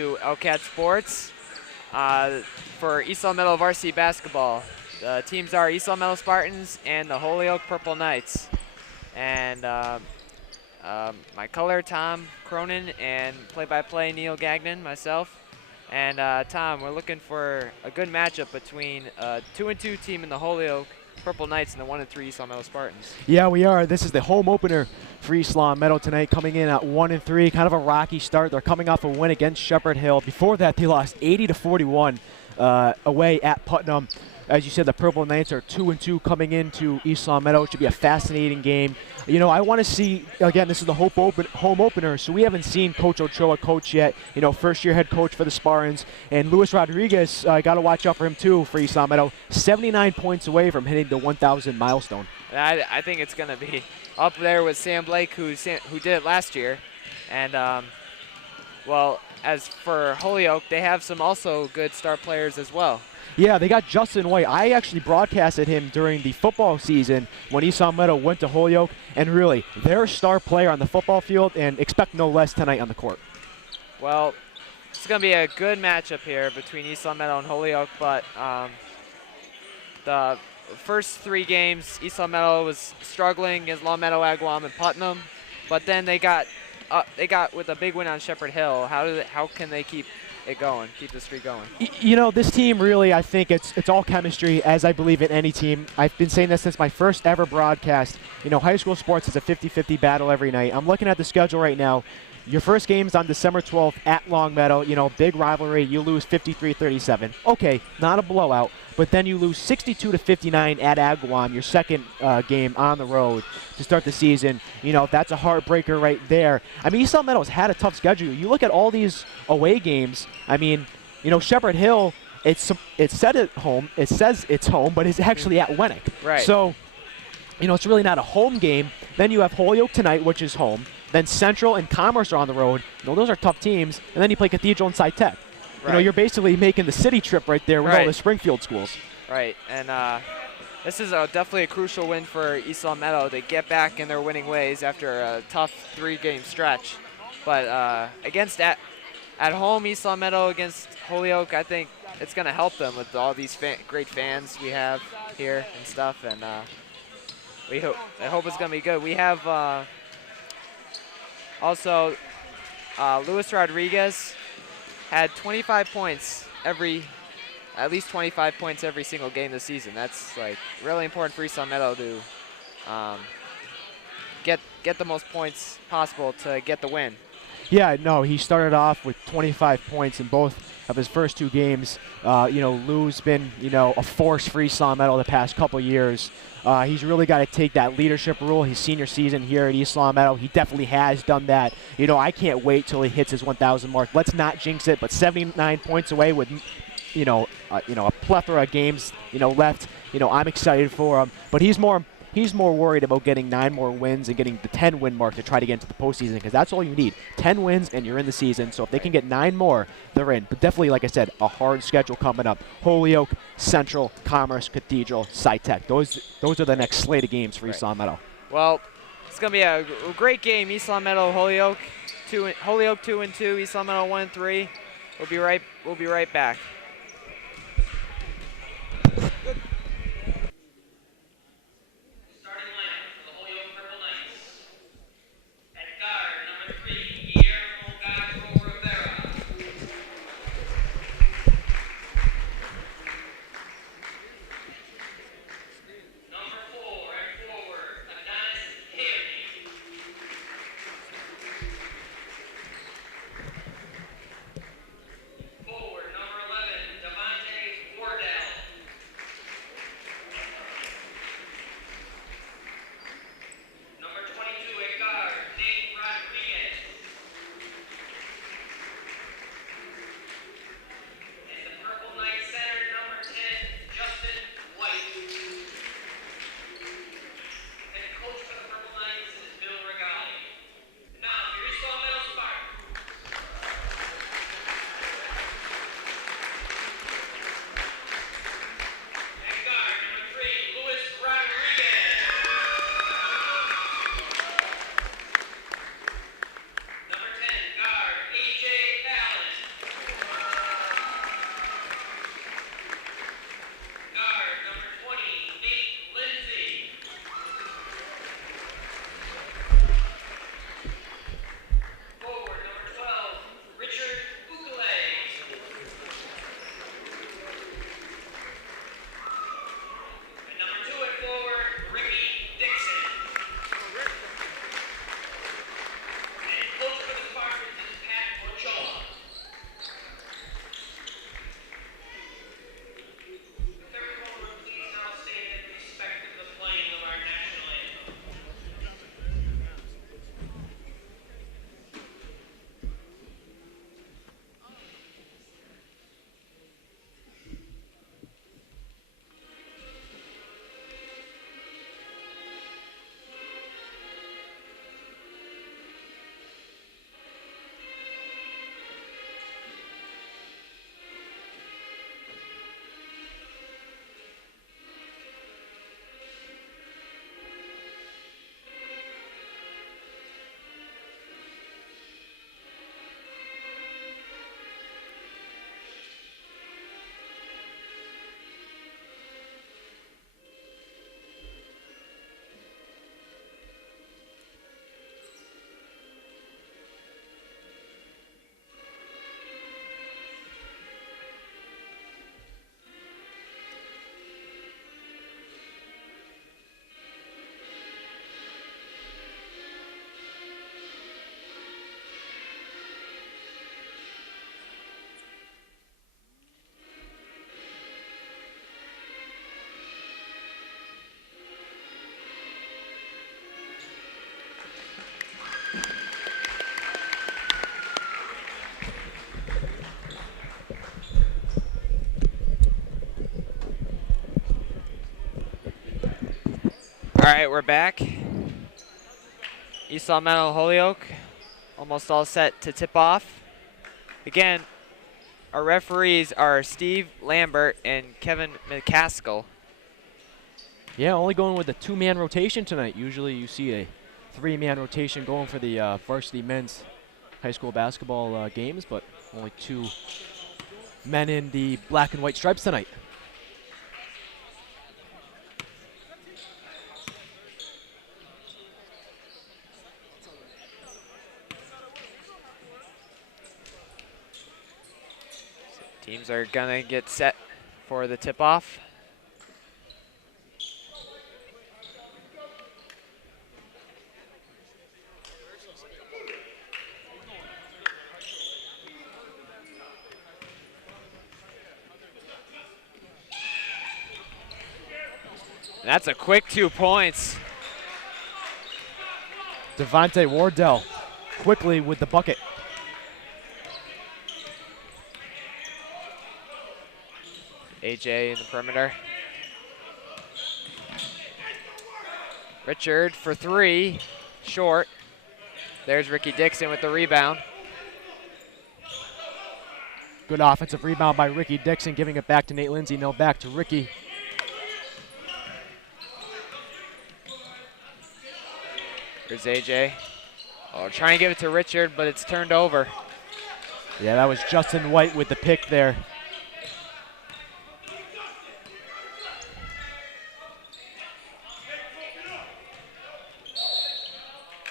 to LCAT Sports for East Long Meadow varsity basketball. The teams are East Long Meadow Spartans and the Holyoke Purple Knights. And my color, Tom Cronin, and play-by-play, Neil Gagnon, myself. And Tom, we're looking for a good matchup between a 2-2 team in the Holyoke Purple Knights and the 1-3 East Long Meadow Spartans. Yeah, we are. This is the home opener for East Long Meadow tonight, coming in at 1-3. Kind of a rocky start. They're coming off a win against Shepherd Hill. Before that, they lost 80-41 away at Putnam. As you said, the Purple Knights are 2-2 coming into East Long Meadow. It should be a fascinating game. You know, I want to see, again, this is the home opener, so we haven't seen Coach Ochoa coach yet. You know, first-year head coach for the Spartans. And Luis Rodriguez, got to watch out for him, too, for East Long Meadow. 79 points away from hitting the 1,000 milestone. I think it's going to be up there with Sam Blake, who did it last year. And, well, as for Holyoke, they have some also good star players as well. Yeah, they got Justin White. I actually broadcasted him during the football season when East Long Meadow went to Holyoke, and really, they're a star player on the football field, and expect no less tonight on the court. Well, it's going to be a good matchup here between East Long Meadow and Holyoke, but the first 3 games, East Long Meadow was struggling against Long Meadow, Agawam, and Putnam, but then they got with a big win on Shepherd Hill. How can they keep it going, keep the streak going? You know, this team really, I think it's all chemistry, as I believe in any team. I've been saying this since my first ever broadcast. You know, high school sports is a 50-50 battle every night. I'm looking at the schedule right now. Your first game's on December 12th at Long Meadow. You know, big rivalry. You lose 53-37. Okay, not a blowout, but then you lose 62-59 at Agawam, your second game on the road to start the season. You know, that's a heartbreaker right there. I mean, East Long Meadow's had a tough schedule. You look at all these away games. I mean, you know, Shepherd Hill, it said at home. It says it's home, but it's actually at Wennick. Right. So, you know, it's really not a home game. Then you have Holyoke tonight, which is home. Then Central and Commerce are on the road. You know, those are tough teams. And then you play Cathedral and Sci Tech. Right. You know, you're basically making the city trip right there with all the Springfield schools. Right, and this is definitely a crucial win for East Long Meadow. They get back in their winning ways after a tough 3-game stretch. But at home, East Long Meadow against Holyoke, I think it's going to help them with all these great fans we have here and stuff. And I hope it's going to be good. We have also Luis Rodriguez had 25 points at least 25 points every single game this season. That's like really important for East Long Meadow to get the most points possible to get the win. Yeah, no, he started off with 25 points in both of his first 2 games. You know, Lou's been, you know, a force for East Long Meadow the past couple years. He's really got to take that leadership role his senior season here at East Long Meadow. He definitely has done that. You know, I can't wait till he hits his 1,000 mark. Let's not jinx it, but 79 points away with, a plethora of games, left. I'm excited for him, but he's more worried about getting 9 more wins and getting the 10-win mark to try to get into the postseason, because that's all you need. 10 wins and you're in the season. So if they can get 9 more, they're in. But definitely, like I said, a hard schedule coming up. Holyoke, Central, Commerce, Cathedral, Sci Tech. Those are the next slate of games for East Long Meadow. Well, it's going to be a great game. East Long Meadow, Holyoke 2-2, East Long Meadow 1-3. We'll be right back. All right, we're back. East Long Meadow, Holyoke, almost all set to tip off. Again, our referees are Steve Lambert and Kevin McCaskill. Yeah, only going with a 2-man rotation tonight. Usually you see a 3-man rotation going for the varsity men's high school basketball games, but only 2 men in the black and white stripes tonight. Teams are gonna get set for the tip-off. That's a quick 2 points. Devontae Wardell quickly with the bucket. AJ in the perimeter. Richard for 3, short. There's Ricky Dixon with the rebound. Good offensive rebound by Ricky Dixon, giving it back to Nate Lindsay. Now back to Ricky. There's AJ. Oh, trying to give it to Richard, but it's turned over. Yeah, that was Justin White with the pick there.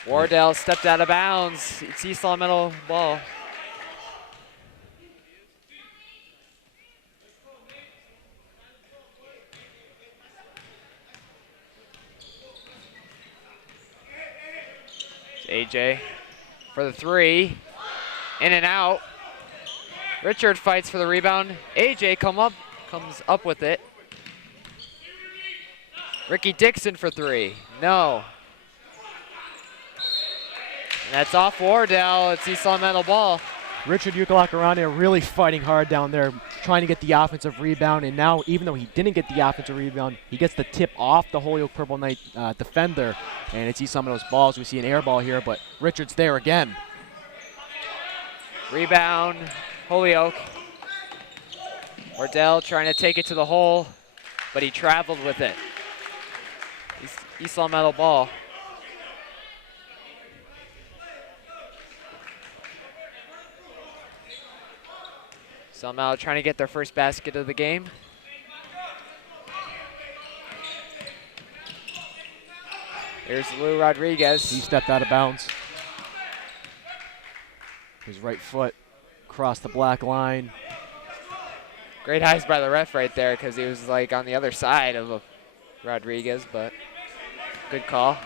Wardell stepped out of bounds. It's East Long Meadow ball. It's AJ for the 3. In and out. Richard fights for the rebound. AJ comes up with it. Ricky Dixon for 3. No. And that's off Wardell. It's East Long Meadow ball. Richard Ukalakarandia really fighting hard down there, trying to get the offensive rebound. And now, even though he didn't get the offensive rebound, he gets the tip off the Holyoke Purple Knight defender. And it's East Long Meadow's balls. We see an air ball here, but Richard's there again. Rebound, Holyoke. Wardell trying to take it to the hole, but he traveled with it. East Long Meadow ball. Somehow trying to get their first basket of the game. There's Lou Rodriguez. He stepped out of bounds. His right foot crossed the black line. Great eyes by the ref right there because he was like on the other side of Rodriguez, but good call.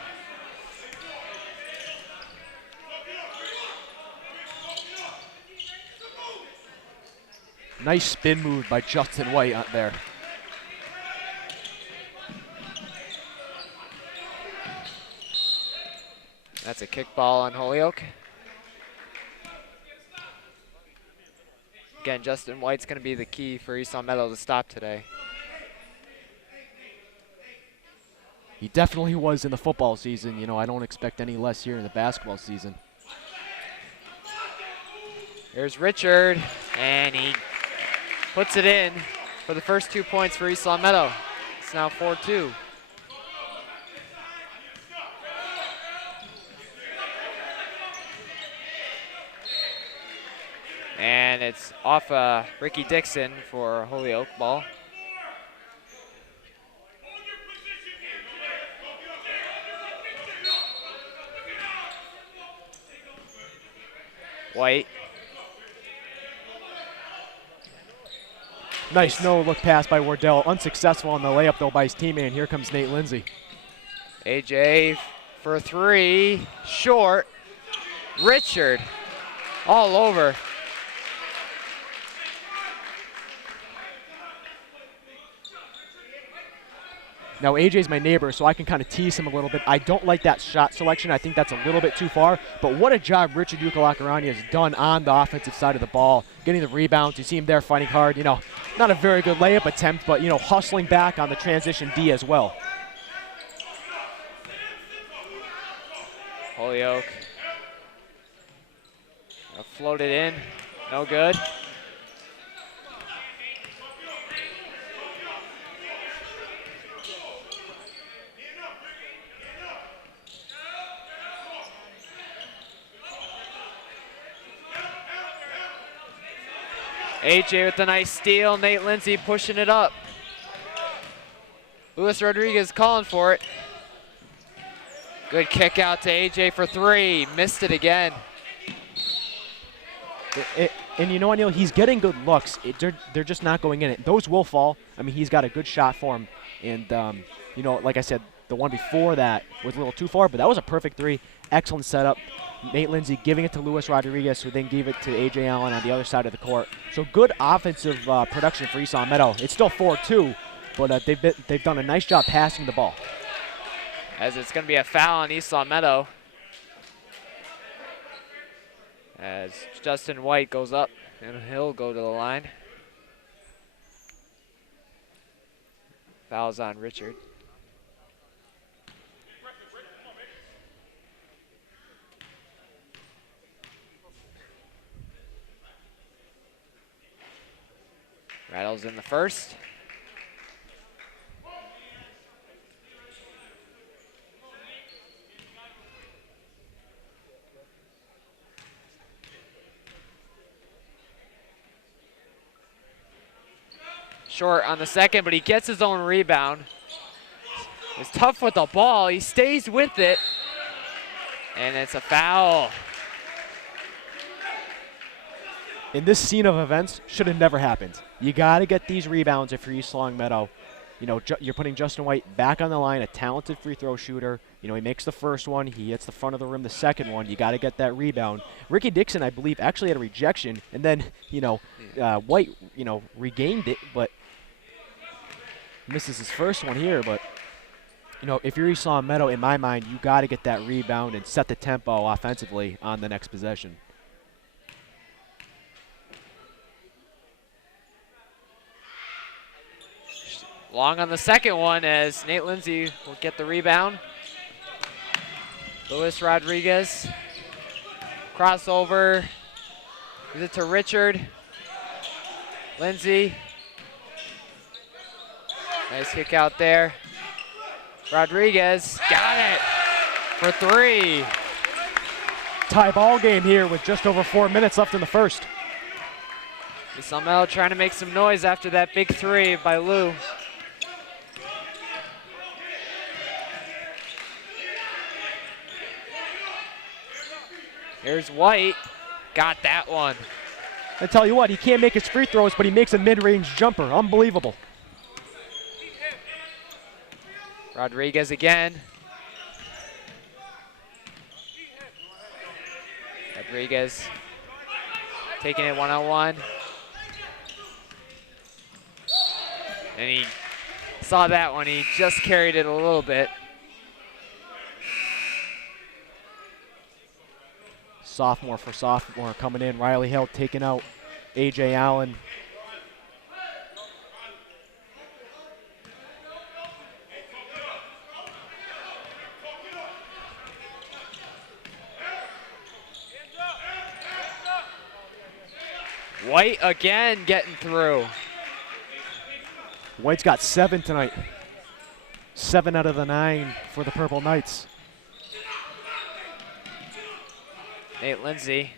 Nice spin move by Justin White out there. That's a kick ball on Holyoke. Again, Justin White's going to be the key for East Long Meadow to stop today. He definitely was in the football season. You know, I don't expect any less here in the basketball season. There's Richard, and he puts it in for the first 2 points for East Long Meadow. It's now 4-2. And it's off Ricky Dixon for Holyoke ball. White. Nice no-look pass by Wardell. Unsuccessful on the layup, though, by his teammate. And here comes Nate Lindsay. AJ for 3. Short. Richard all over. Now, AJ's my neighbor, so I can kind of tease him a little bit. I don't like that shot selection. I think that's a little bit too far. But what a job Richard Ukalakarandia has done on the offensive side of the ball, getting the rebounds. You see him there fighting hard. You know, not a very good layup attempt, but, you know, hustling back on the transition D as well. Holyoke. Floated in, no good. AJ with a nice steal. Nate Lindsay pushing it up. Luis Rodriguez calling for it. Good kick out to AJ for three. Missed it again. And you know what, Neil? He's getting good looks. They're just not going in. Those will fall. I mean, he's got a good shot for him. And, you know, like I said, the one before that was a little too far, but that was a perfect three. Excellent setup. Nate Lindsay giving it to Luis Rodriguez, who then gave it to A.J. Allen on the other side of the court. So good offensive production for East Long Meadow. It's still 4-2, but they've done a nice job passing the ball. As it's going to be a foul on East Long Meadow. As Justin White goes up, and he'll go to the line. Foul's on Richard. Rattles in the first. Short on the second, but he gets his own rebound. He's tough with the ball. He stays with it. And it's a foul. In this scene of events, should have never happened. You got to get these rebounds if you're East Long Meadow. You know, you're putting Justin White back on the line, a talented free throw shooter. You know, he makes the first one. He hits the front of the rim the second one. You got to get that rebound. Ricky Dixon, I believe, actually had a rejection. And then, you know, White, you know, regained it, but misses his first one here. But, you know, if you're East Long Meadow, in my mind, you got to get that rebound and set the tempo offensively on the next possession. Long on the second one as Nate Lindsay will get the rebound. Luis Rodriguez. Crossover. Gives it to Richard. Lindsay. Nice kick out there. Rodriguez got it for three. Tie ball game here with just over 4 minutes left in the first. East Long Meadow trying to make some noise after that big three by Lou. Here's White. Got that one. I tell you what, he can't make his free throws, but he makes a mid-range jumper. Unbelievable. Rodriguez again. Rodriguez taking it one-on-one. And he saw that one. He just carried it a little bit. Sophomore for sophomore coming in. Riley Hill taking out A.J. Allen. White again getting through. White's got 7 tonight. 7 out of the 9 for the Purple Knights. Nate Lindsay.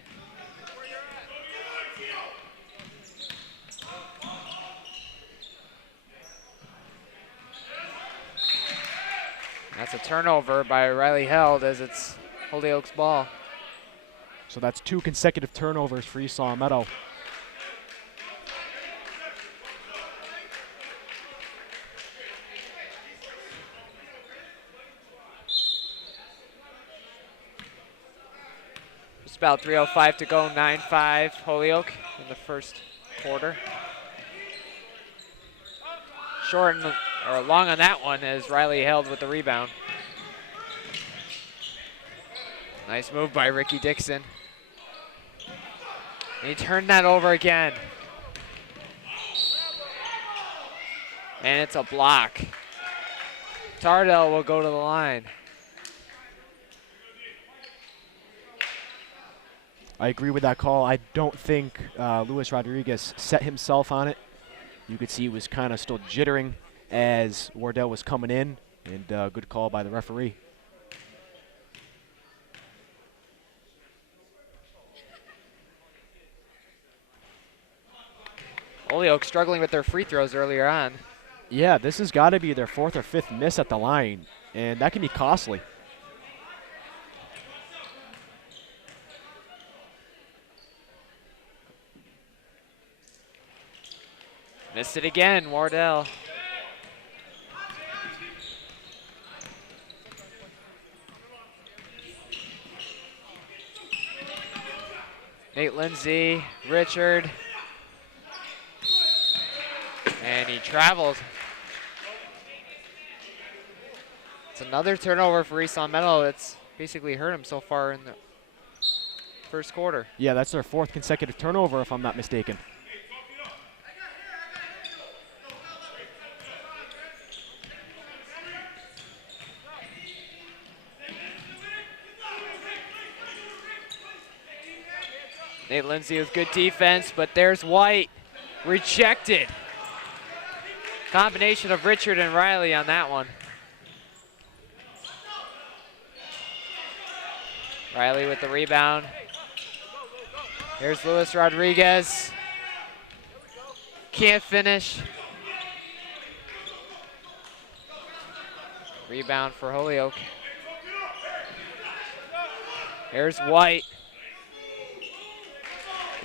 That's a turnover by Riley Held as it's Holyoke's ball. So that's 2 consecutive turnovers for East Long Meadow. Just about 3:05 to go, 9-5 Holyoke in the first quarter. Short or long on that one as Riley Held with the rebound. Nice move by Ricky Dixon. And he turned that over again. And it's a block. Tardell will go to the line. I agree with that call. I don't think Luis Rodriguez set himself on it. You could see he was kind of still jittering as Wardell was coming in, and good call by the referee. Holyoke struggling with their free throws earlier on. Yeah, this has got to be their 4th or 5th miss at the line, and that can be costly. Missed it again, Wardell. Nate Lindsay, Richard. And he travels. It's another turnover for East Long Meadow. It's basically hurt him so far in the first quarter. Yeah, that's their 4th consecutive turnover, if I'm not mistaken. Nate Lindsay with good defense, but there's White. Rejected. Combination of Richard and Riley on that one. Riley with the rebound. Here's Luis Rodriguez. Can't finish. Rebound for Holyoke. Here's White.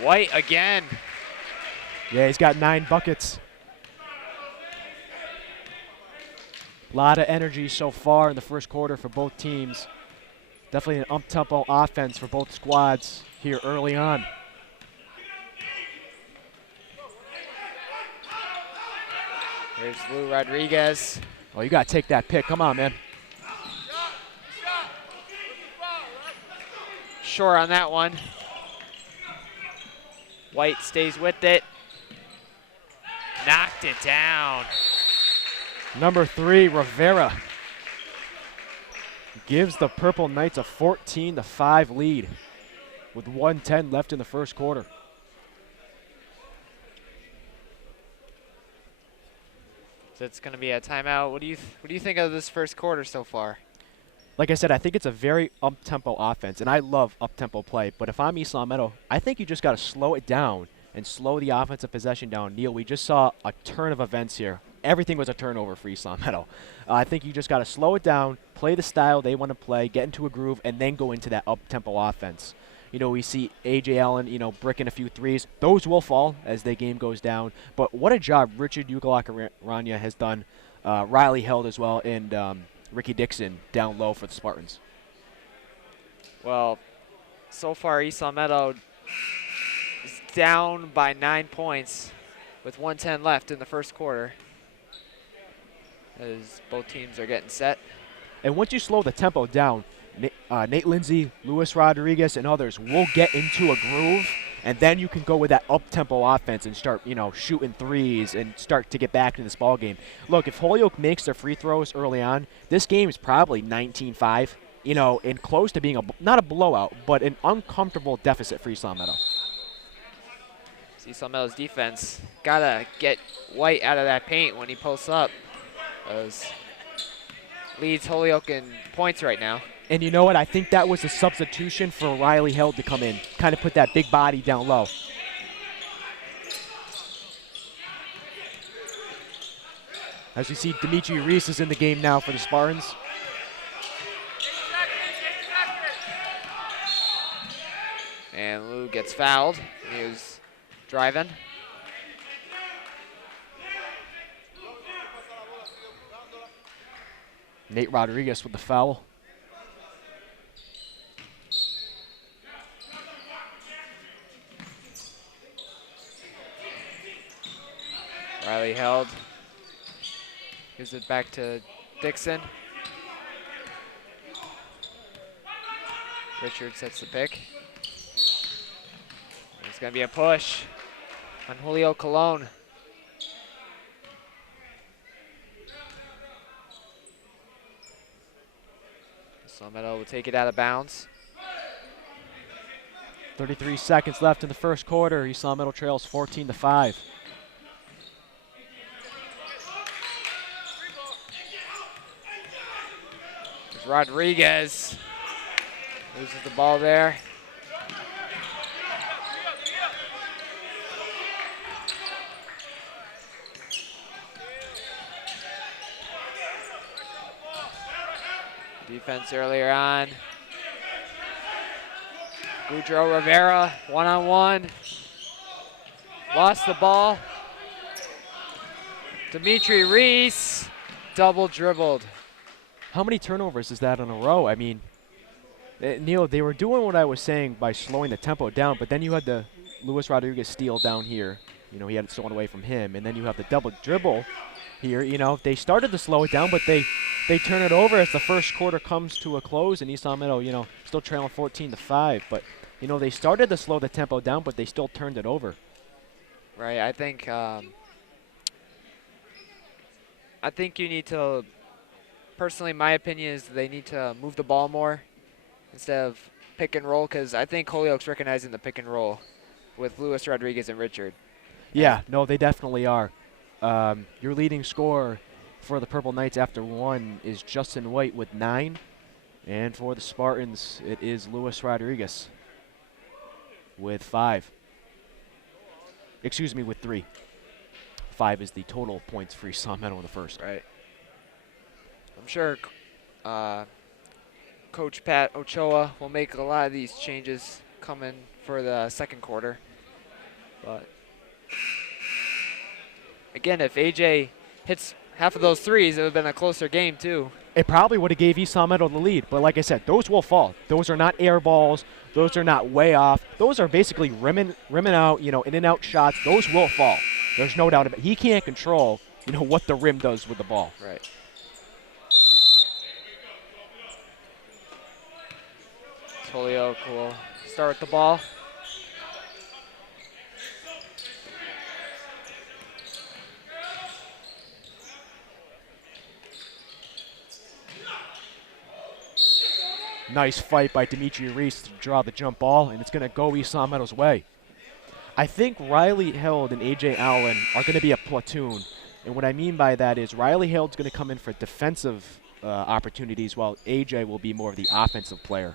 White again. Yeah, he's got 9 buckets. A lot of energy so far in the first quarter for both teams. Definitely an up-tempo offense for both squads here early on. Here's Lou Rodriguez. Oh, you got to take that pick. Come on, man. Short on that one. White stays with it. Knocked it down. Number 3, Rivera, gives the Purple Knights a 14-5 lead with 1:10 left in the first quarter. So it's going to be a timeout. What do you think of this first quarter so far? Like I said, I think it's a very up-tempo offense, and I love up-tempo play. But if I'm East Long Meadow, I think you just got to slow it down and slow the offensive possession down. Neil, we just saw a turn of events here. Everything was a turnover for East Long Meadow. I think you just got to slow it down, play the style they want to play, get into a groove, and then go into that up-tempo offense. You know, we see A.J. Allen, you know, bricking a few threes. Those will fall as the game goes down. But what a job Richard Ugalaka-Rania has done. Riley held as well, and Ricky Dixon down low for the Spartans. Well, so far East Long Meadow is down by 9 points with 1:10 left in the first quarter as both teams are getting set. And once you slow the tempo down, Nate Lindsay, Luis Rodriguez, and others will get into a groove, and then you can go with that up-tempo offense and start, you know, shooting threes and start to get back into this ball game. Look, if Holyoke makes their free throws early on, this game is probably 19-5, you know, and close to being not a blowout, but an uncomfortable deficit for East Long Meadow. East Long Meadow's defense gotta get White out of that paint when he posts up. Leads Holyoke in points right now. And you know what? I think that was a substitution for Riley Held to come in, kind of put that big body down low. As you see, Dimitri Reese is in the game now for the Spartans. And Lou gets fouled. He was driving. Nate Rodriguez with the foul. Riley held. Gives it back to Dixon. Richard sets the pick. There's going to be a push on Julio Colon. East Long Meadow will take it out of bounds. 33 seconds left in the first quarter. East Long Meadow trails 14-5. There's Rodriguez. Loses the ball there. Defense earlier on. Goudreau Rivera, one-on-one. Lost the ball. Dimitri Reese, double dribbled. How many turnovers is that in a row? I mean, Neil, they were doing what I was saying by slowing the tempo down, but then you had the Luis Rodriguez steal down here. You know, he had it stolen away from him, and then you have the double dribble here. You know, they started to slow it down, but they turn it over as the first quarter comes to a close, and East Long Meadow, you know, still trailing 14-5. But, you know, they started to slow the tempo down, but they still turned it over. Right, I think you need to, personally, my opinion is they need to move the ball more instead of pick and roll, because I think Holyoke's recognizing the pick and roll with Luis Rodriguez and Richard. Yeah, no, they definitely are. Your leading scorer for the Purple Knights after one is Justin White with 9. And for the Spartans, it is Luis Rodriguez with 5. Excuse me, with 3. 5 is the total points for East Long Meadow in the first. Right. I'm sure Coach Pat Ochoa will make a lot of these changes coming for the second quarter. But again, if AJ hits half of those threes, it would have been a closer game too. It probably would have gave East Long Meadow the lead, but like I said, those will fall. Those are not air balls. Those are not way off. Those are basically rimming out, you know, in and out shots. Those will fall. There's no doubt about it. He can't control, you know, what the rim does with the ball. Right. Holyoke will start the ball. Nice fight by Dimitri Reese to draw the jump ball, and it's going to go East Long Meadow's way. I think Riley Held and A.J. Allen are going to be a platoon, and what I mean by that is Riley Held's going to come in for defensive opportunities, while A.J. will be more of the offensive player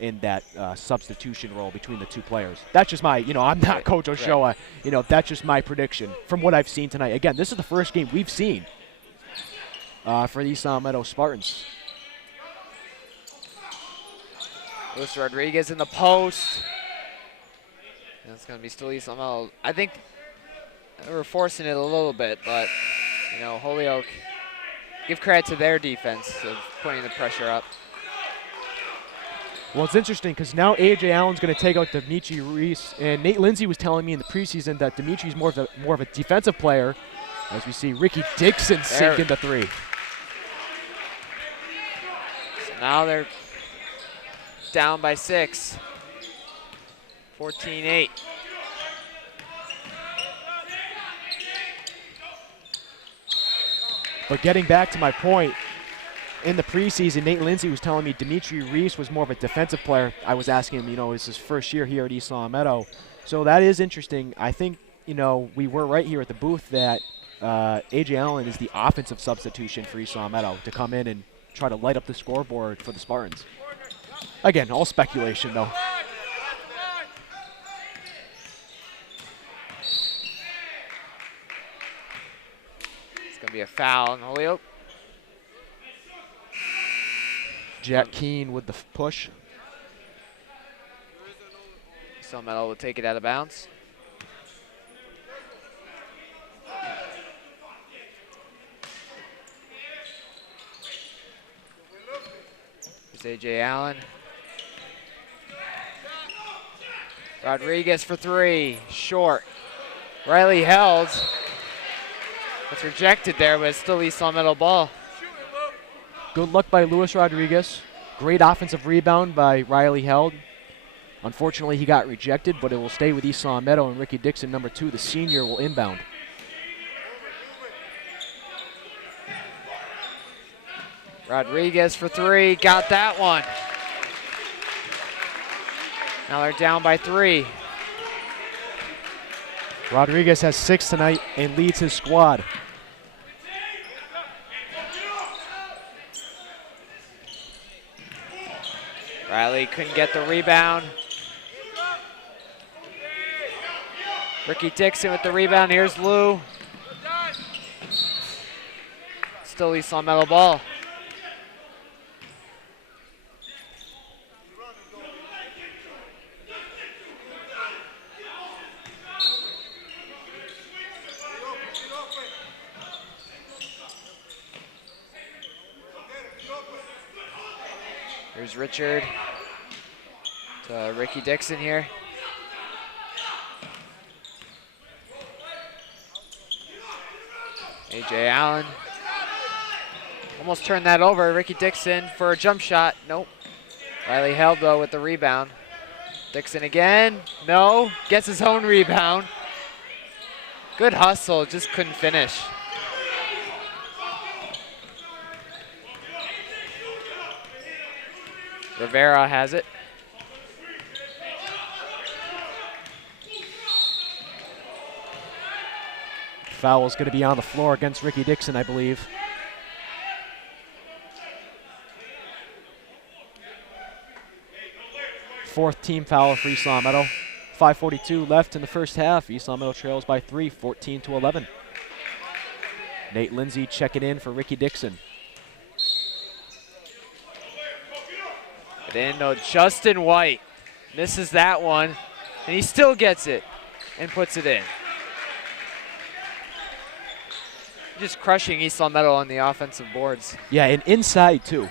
in that substitution role between the two players. That's just my, you know, I'm not Coach Ochoa. Right. You know, that's just my prediction from what I've seen tonight. Again, this is the first game we've seen for the East Long Meadow Spartans. Luis Rodriguez in the post. That's going to be still East Long Meadow. I think we're forcing it a little bit, but, you know, Holyoke, give credit to their defense of putting the pressure up. Well, it's interesting because now A.J. Allen's going to take out Dimitri Reese, and Nate Lindsay was telling me in the preseason that Dimitri's more of a defensive player, as we see Ricky Dixon sinking the 3. So now they're down by 6. 14-8. But getting back to my point, in the preseason, Nate Lindsay was telling me Dimitri Reese was more of a defensive player. I was asking him, you know, it's his first year here at East Long Meadow. So that is interesting. I think, you know, we were right here at the booth that A.J. Allen is the offensive substitution for East Long Meadow to come in and try to light up the scoreboard for the Spartans. Again, all speculation, though. It's going to be a foul on Holyoke. Jack Keene with the push. East Long Meadow will take it out of bounds. Here's A.J. Allen. Rodriguez for 3, short. Riley Held. It's rejected there, but it's still East Long Meadow ball. Good luck by Luis Rodriguez. Great offensive rebound by Riley Held. Unfortunately, he got rejected, but it will stay with East Long Meadow, and Ricky Dixon, number 2, the senior, will inbound. Rodriguez for 3, got that one. Now they're down by 3. Rodriguez has 6 tonight and leads his squad. Riley couldn't get the rebound. Ricky Dixon with the rebound. Here's Lou. Still East Long Meadow ball. Here's Richard to Ricky Dixon here. A.J. Allen. Almost turned that over. Ricky Dixon for a jump shot. Nope. Riley held though with the rebound. Dixon again. No. Gets his own rebound. Good hustle. Just couldn't finish. Rivera has it. Foul's going to be on the floor against Ricky Dixon, I believe. Fourth team foul for East Long Meadow. 5:42 left in the first half. East Long Meadow trails by 3, 14-11. Nate Lindsay checking in for Ricky Dixon. Then Justin White misses that one, and he still gets it and puts it in. Just crushing East Long Meadow on the offensive boards. Yeah, and inside too.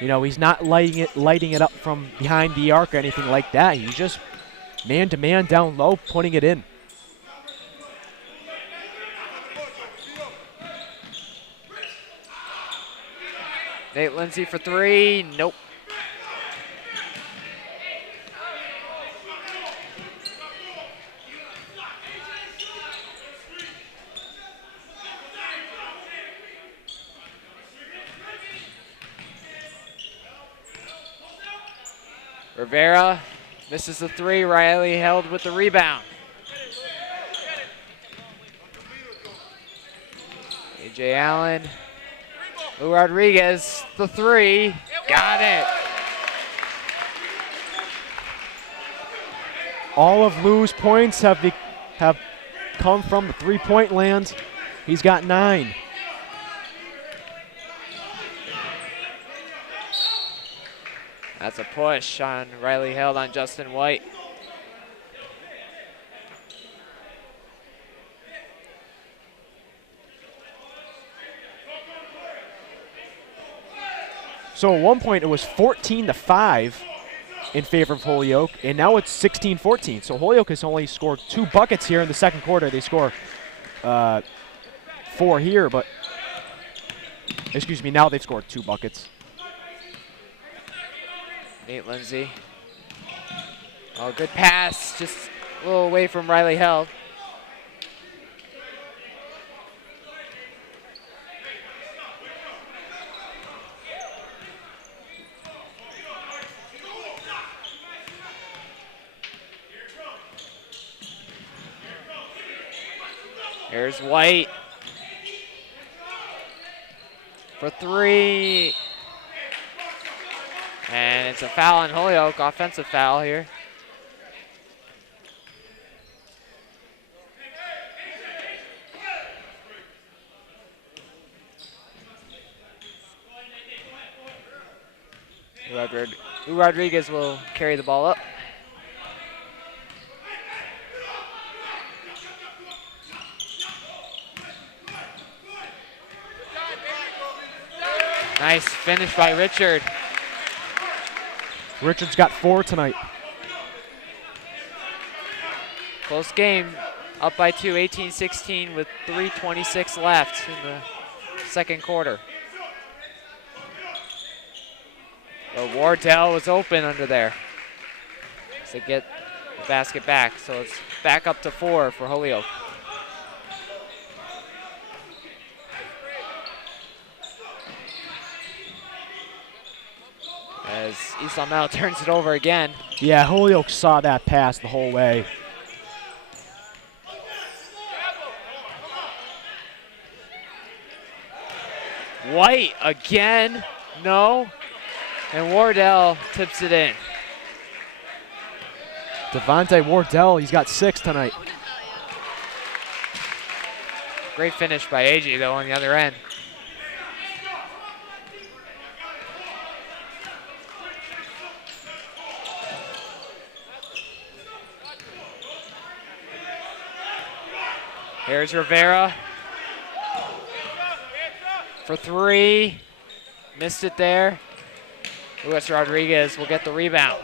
You know, he's not lighting it up from behind the arc or anything like that. He's just man-to-man down low, putting it in. Nate Lindsay for 3. Nope. Rivera misses the 3. Riley held with the rebound. A.J. Allen. Lou Rodriguez, the 3. Got it. All of Lou's points have come from the three-point land. He's got 9. That's a push on Riley held on Justin White. So at one point it was 14-5 in favor of Holyoke, and now it's 16-14. So Holyoke has only scored 2 buckets here in the second quarter. They score 4 here, but excuse me, now they've scored 2 buckets. Nate Lindsay. Oh, good pass. Just a little away from Riley held. Here's White for 3. And it's a foul on Holyoke, offensive foul here. Lou Rodriguez will carry the ball up. Nice finish by Richard. Richard's got 4 tonight. Close game, up by 2, 18-16 with 3:26 left in the second quarter. But Wardell was open under there to get the basket back. So it's back up to 4 for Holyoke. as East Long Meadow turns it over again. Yeah, Holyoke saw that pass the whole way. White again, no, and Wardell tips it in. Devontae Wardell, he's got 6 tonight. Great finish by AJ though on the other end. Here's Rivera for 3. Missed it there. Luis Rodriguez will get the rebound.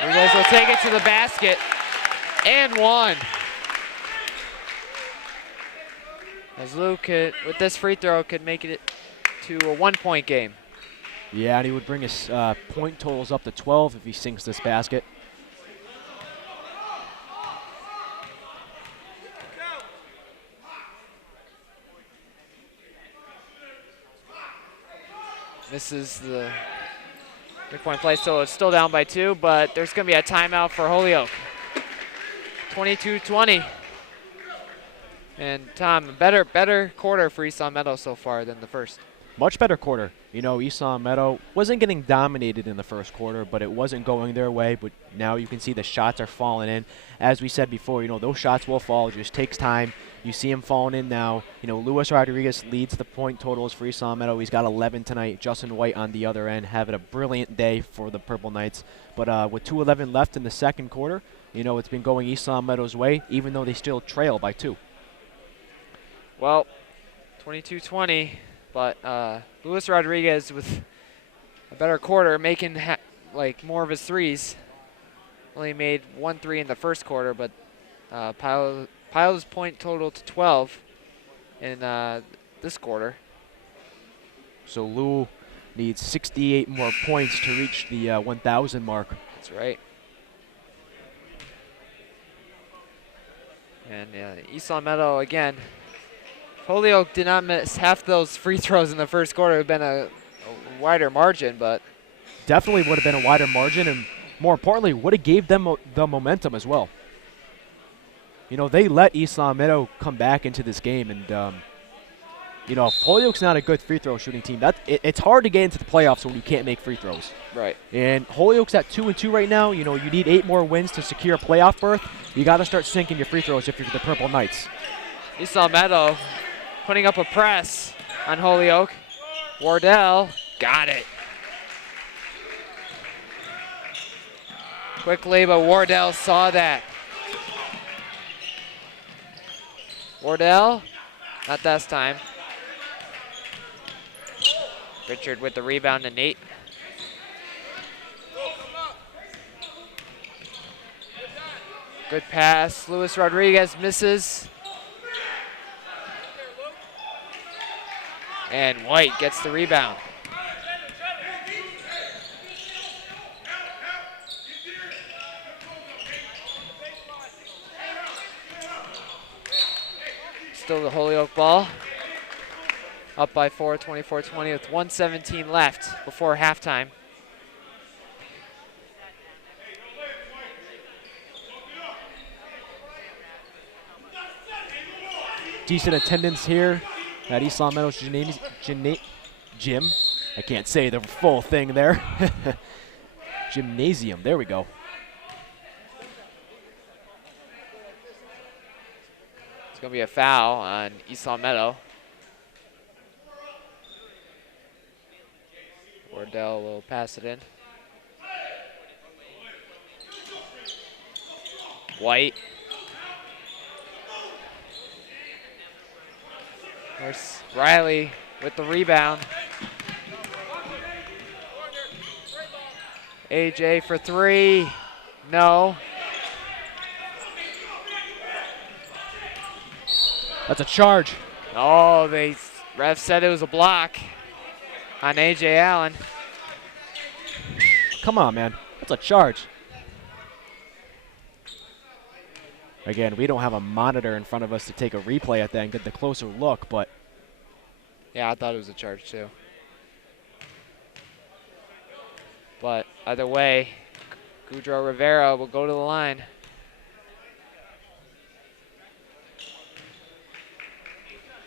Rodriguez will take it to the basket and 1. As Luke with this free throw could make it to a 1-point game. Yeah, and he would bring his point totals up to 12 if he sinks this basket. This is the 3-point play, so it's still down by 2, but there's going to be a timeout for Holyoke. 22-20. And Tom, better quarter for East Long Meadow so far than the first. Much better quarter. You know, East Long Meadow wasn't getting dominated in the first quarter, but it wasn't going their way. But now you can see the shots are falling in. As we said before, you know, those shots will fall. It just takes time. You see him falling in now. You know, Luis Rodriguez leads the point totals for East Long Meadow. He's got 11 tonight. Justin White on the other end having a brilliant day for the Purple Knights. But with 2:11 left in the second quarter, you know, it's been going East Long Meadow's way, even though they still trail by 2. Well, 22-20, but Luis Rodriguez with a better quarter, making like more of his threes. Only made 1 3 in the first quarter, but piled his point total to 12 in this quarter. So Lou needs 68 more points to reach the 1,000 mark. That's right. And East Long Meadow again. Holyoke did not miss half those free throws in the first quarter. It would have been a wider margin, but definitely would have been a wider margin, and more importantly, would have gave them the momentum as well. You know, they let East Long Meadow come back into this game, and you know, if Holyoke's not a good free throw shooting team, it's hard to get into the playoffs when you can't make free throws. Right. And Holyoke's at 2-2 right now. You know, you need 8 more wins to secure a playoff berth. You got to start sinking your free throws if you're the Purple Knights. East Long Meadow putting up a press on Holyoke. Wardell got it. Quickly, but Wardell saw that. Wardell, not this time. Richard with the rebound to Nate. Good pass. Luis Rodriguez misses. And White gets the rebound. Still the Holyoke ball. Up by 4, 24-20 with 1:17 left before halftime. Decent attendance here at East Long Meadow's gym. I can't say the full thing there. Gymnasium, there we go. It's going to be a foul on East Long Meadow. Wardell will pass it in. White. There's Riley with the rebound. AJ for 3. No. That's a charge. Oh, the ref said it was a block on AJ Allen. Come on, man. That's a charge. Again, we don't have a monitor in front of us to take a replay at that and get the closer look, but Yeah, I thought it was a charge too. But either way, Goudreau Rivera will go to the line.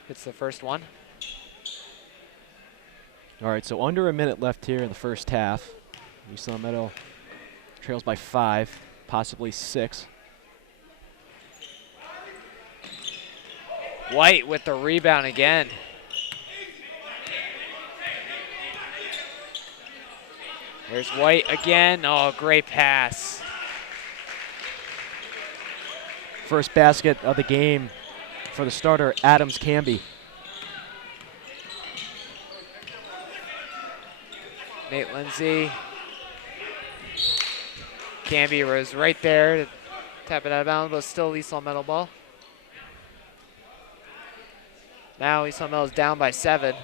Hits the first one. All right, so under a minute left here in the first half. East Long Meadow trails by 5, possibly 6. White with the rebound again. There's White again. Oh, great pass. First basket of the game for the starter, Adams Camby. Nate Lindsay. Camby was right there to tap it out of bounds, but still East Long Meadow ball. Now East Long Meadow's down by 7.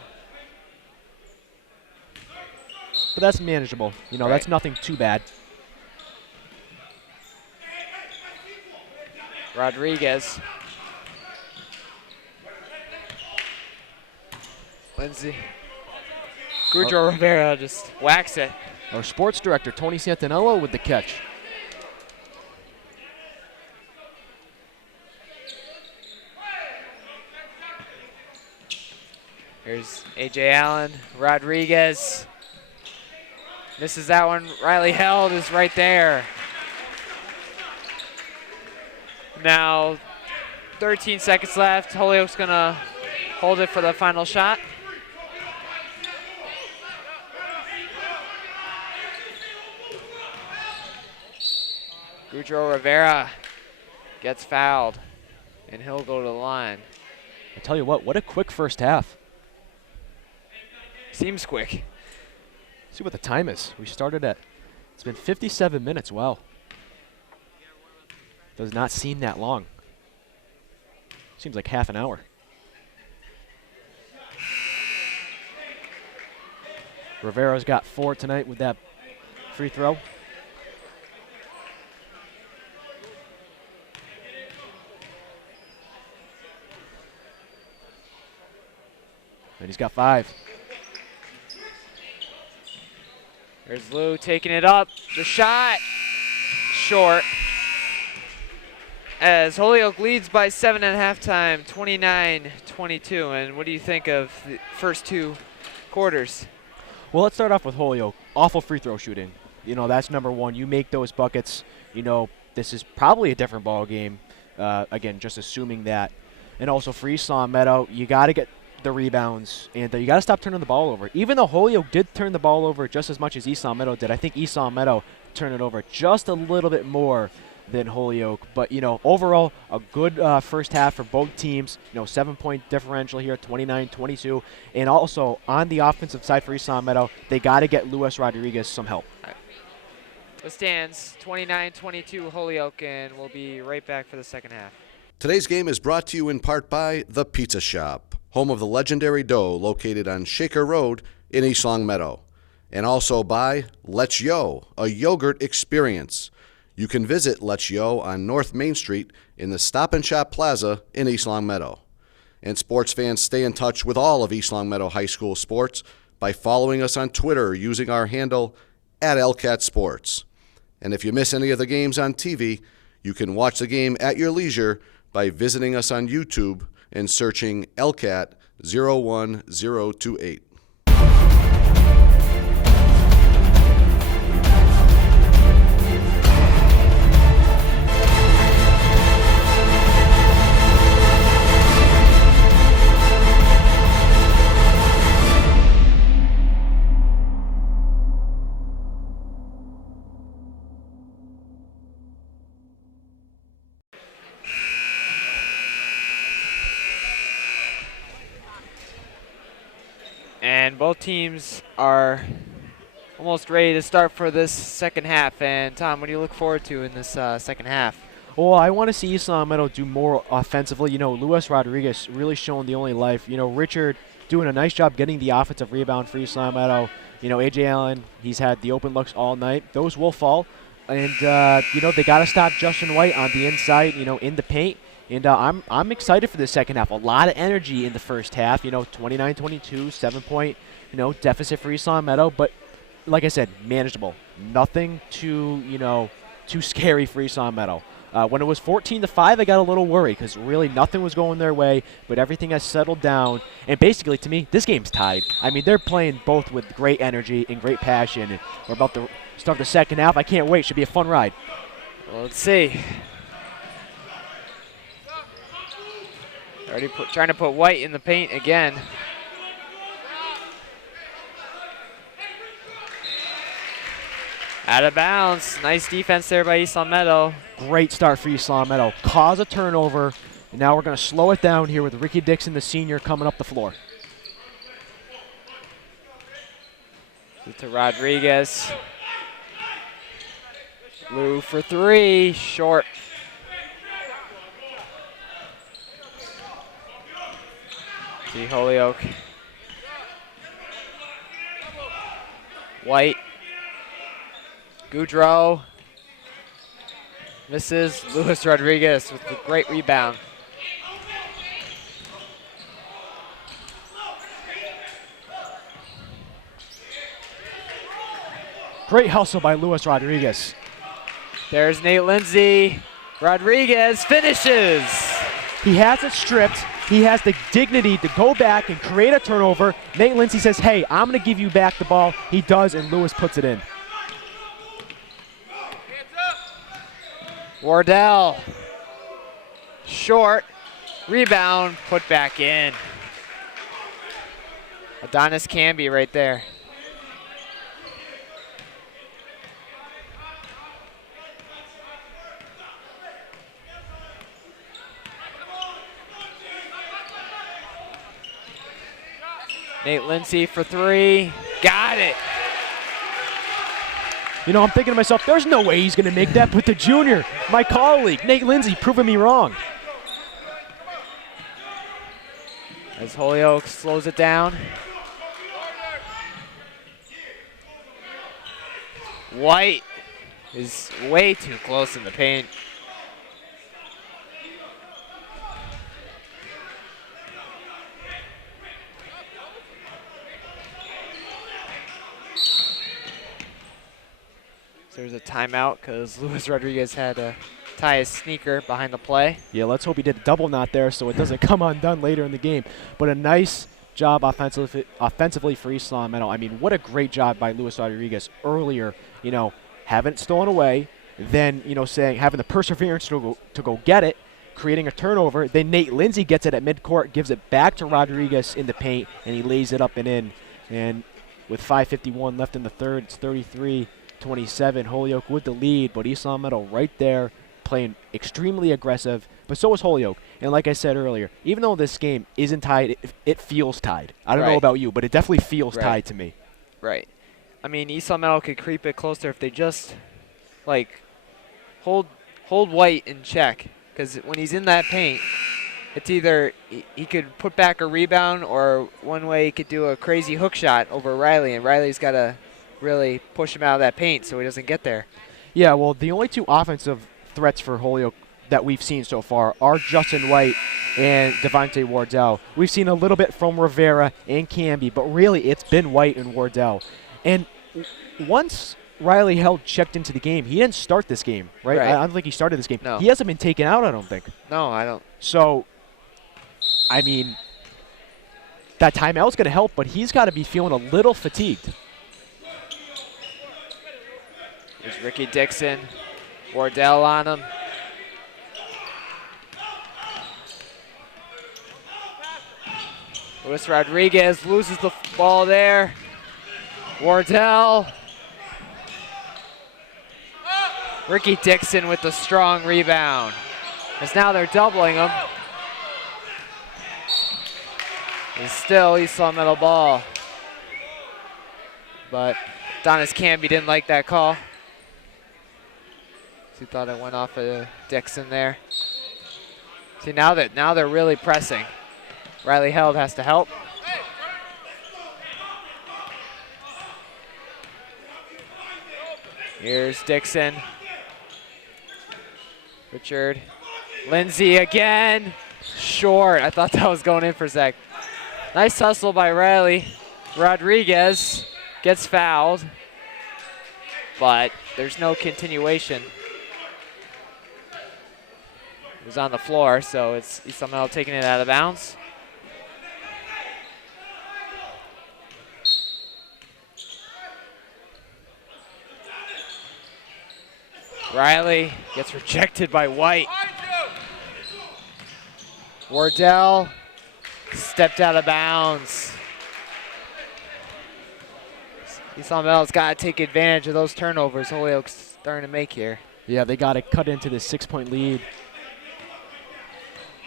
But that's manageable. You know, Right. That's nothing too bad. Rodriguez. Lindsay. Goudreau Rivera just whacks it. Our sports director, Tony Santinello, with the catch. Here's A.J. Allen. Rodriguez. Misses that one. Riley Held is right there. Now, 13 seconds left. Holyoke's going to hold it for the final shot. Goudreau Rivera gets fouled, and he'll go to the line. I tell you what a quick first half. Seems quick. See what the time is. We started at, it's been 57 minutes. Wow. Does not seem that long. Seems like half an hour. Rivera's got 4 tonight with that free throw. And he's got 5. There's Lou taking it up. The shot, short. As Holyoke leads by 7 at halftime, 29-22. And what do you think of the first 2 quarters? Well, let's start off with Holyoke. Awful free throw shooting. You know, that's number one. You make those buckets. You know, this is probably a different ball game. Again, just assuming that. And also for East Long Meadow, you got to get the rebounds, and you got to stop turning the ball over. Even though Holyoke did turn the ball over just as much as East Long Meadow did, I think East Long Meadow turned it over just a little bit more than Holyoke. But, you know, overall, a good first half for both teams. You know, 7-point differential here, 29-22. And also, on the offensive side for East Long Meadow, they got to get Luis Rodriguez some help. The stands, 29-22 Holyoke, and we'll be right back for the second half. Today's game is brought to you in part by The Pizza Shop, home of the legendary dough, located on Shaker Road in East Long Meadow. And also by Let's Yo, a yogurt experience. You can visit Let's Yo on North Main Street in the Stop and Shop Plaza in East Long Meadow. And sports fans, stay in touch with all of East Long Meadow High School sports by following us on Twitter using our handle @LCATSports. And if you miss any of the games on TV, you can watch the game at your leisure by visiting us on YouTube and searching LCAT 01028. And both teams are almost ready to start for this second half. And Tom, what do you look forward to in this second half? Well, I want to see East Long Meadow do more offensively. You know, Luis Rodriguez really showing the only life. You know, Richard doing a nice job getting the offensive rebound for East Long Meadow. You know, A.J. Allen, he's had the open looks all night. Those will fall. And, you know, they got to stop Justin White on the inside, you know, in the paint. And I'm excited for the second half. A lot of energy in the first half. 29-22, 7-point, deficit for East Long Meadow. But like I said, manageable. Nothing too, too scary for East Long Meadow. When it was 14-5, I got a little worried because really nothing was going their way, but everything has settled down. And basically, to me, this game's tied. I mean, they're playing both with great energy and great passion. And we're about to start the second half. I can't wait. Should be a fun ride. Well, let's see. Already trying to put White in the paint again. Out of bounds. Nice defense there by East Long Meadow. Great start for East Long Meadow. Cause a turnover. And now we're going to slow it down here with Ricky Dixon, the senior, coming up the floor. To Rodriguez. Lou for three. Short. See Holyoke. White. Goudreau. Misses. Luis Rodriguez with the great rebound. Great hustle by Luis Rodriguez. There's Nate Lindsay. Rodriguez finishes. He has it stripped. He has the dignity to go back and create a turnover. Nate Lindsay says, hey, I'm going to give you back the ball. He does, and Lewis puts it in. Wardell. Short. Rebound. Put back in. Adonis Canby right there. Nate Lindsay for three. Got it. I'm thinking to myself, there's no way he's going to make that, but the junior, my colleague, Nate Lindsay, proving me wrong. As Holyoke slows it down. White is way too close in the paint. There's a timeout because Luis Rodriguez had to tie his sneaker behind the play. Yeah, let's hope he did a double knot there so it doesn't come undone later in the game. But a nice job offensively for East Long Meadow. I mean, what a great job by Luis Rodriguez earlier, having it stolen away, then, having the perseverance to go get it, creating a turnover. Then Nate Lindsay gets it at midcourt, gives it back to Rodriguez in the paint, and he lays it up and in. And with 5:51 left in the third, it's 33-27. Holyoke with the lead, but East Long Meadow right there playing extremely aggressive, but so is Holyoke. And like I said earlier, even though this game isn't tied, it feels tied. I don't know about you, but it definitely feels tied to me. Right. I mean, East Long Meadow could creep it closer if they just, hold White in check. Because when he's in that paint, it's either he could put back a rebound or one way he could do a crazy hook shot over Riley, and Riley's got to really push him out of that paint so he doesn't get there. Yeah, well, the only two offensive threats for Holyoke that we've seen so far are Justin White and Devontae Wardell. We've seen a little bit from Rivera and Canby, but really it's been White and Wardell. And once Riley Held checked into the game, he didn't start this game, right? I don't think he started this game. No. He hasn't been taken out, I don't think. No, I don't. So, I mean, that timeout's going to help, but he's got to be feeling a little fatigued. There's Ricky Dixon. Wardell on him. Luis Rodriguez loses the ball there. Wardell. Ricky Dixon with the strong rebound. As now they're doubling him. It's still East Long Meadow ball. But Donis Canby didn't like that call. He thought it went off of Dixon there. See, now they're really pressing. Riley Held has to help. Here's Dixon. Richard. Lindsay again. Short. I thought that was going in for a sec. Nice hustle by Riley. Rodriguez gets fouled, but there's no continuation. It was on the floor, so it's somehow taking it out of bounds. Riley gets rejected by White. Wardell stepped out of bounds. East Long Meadow's got to take advantage of those turnovers Holyoke's starting to make here. Yeah, they got to cut into this 6-point lead.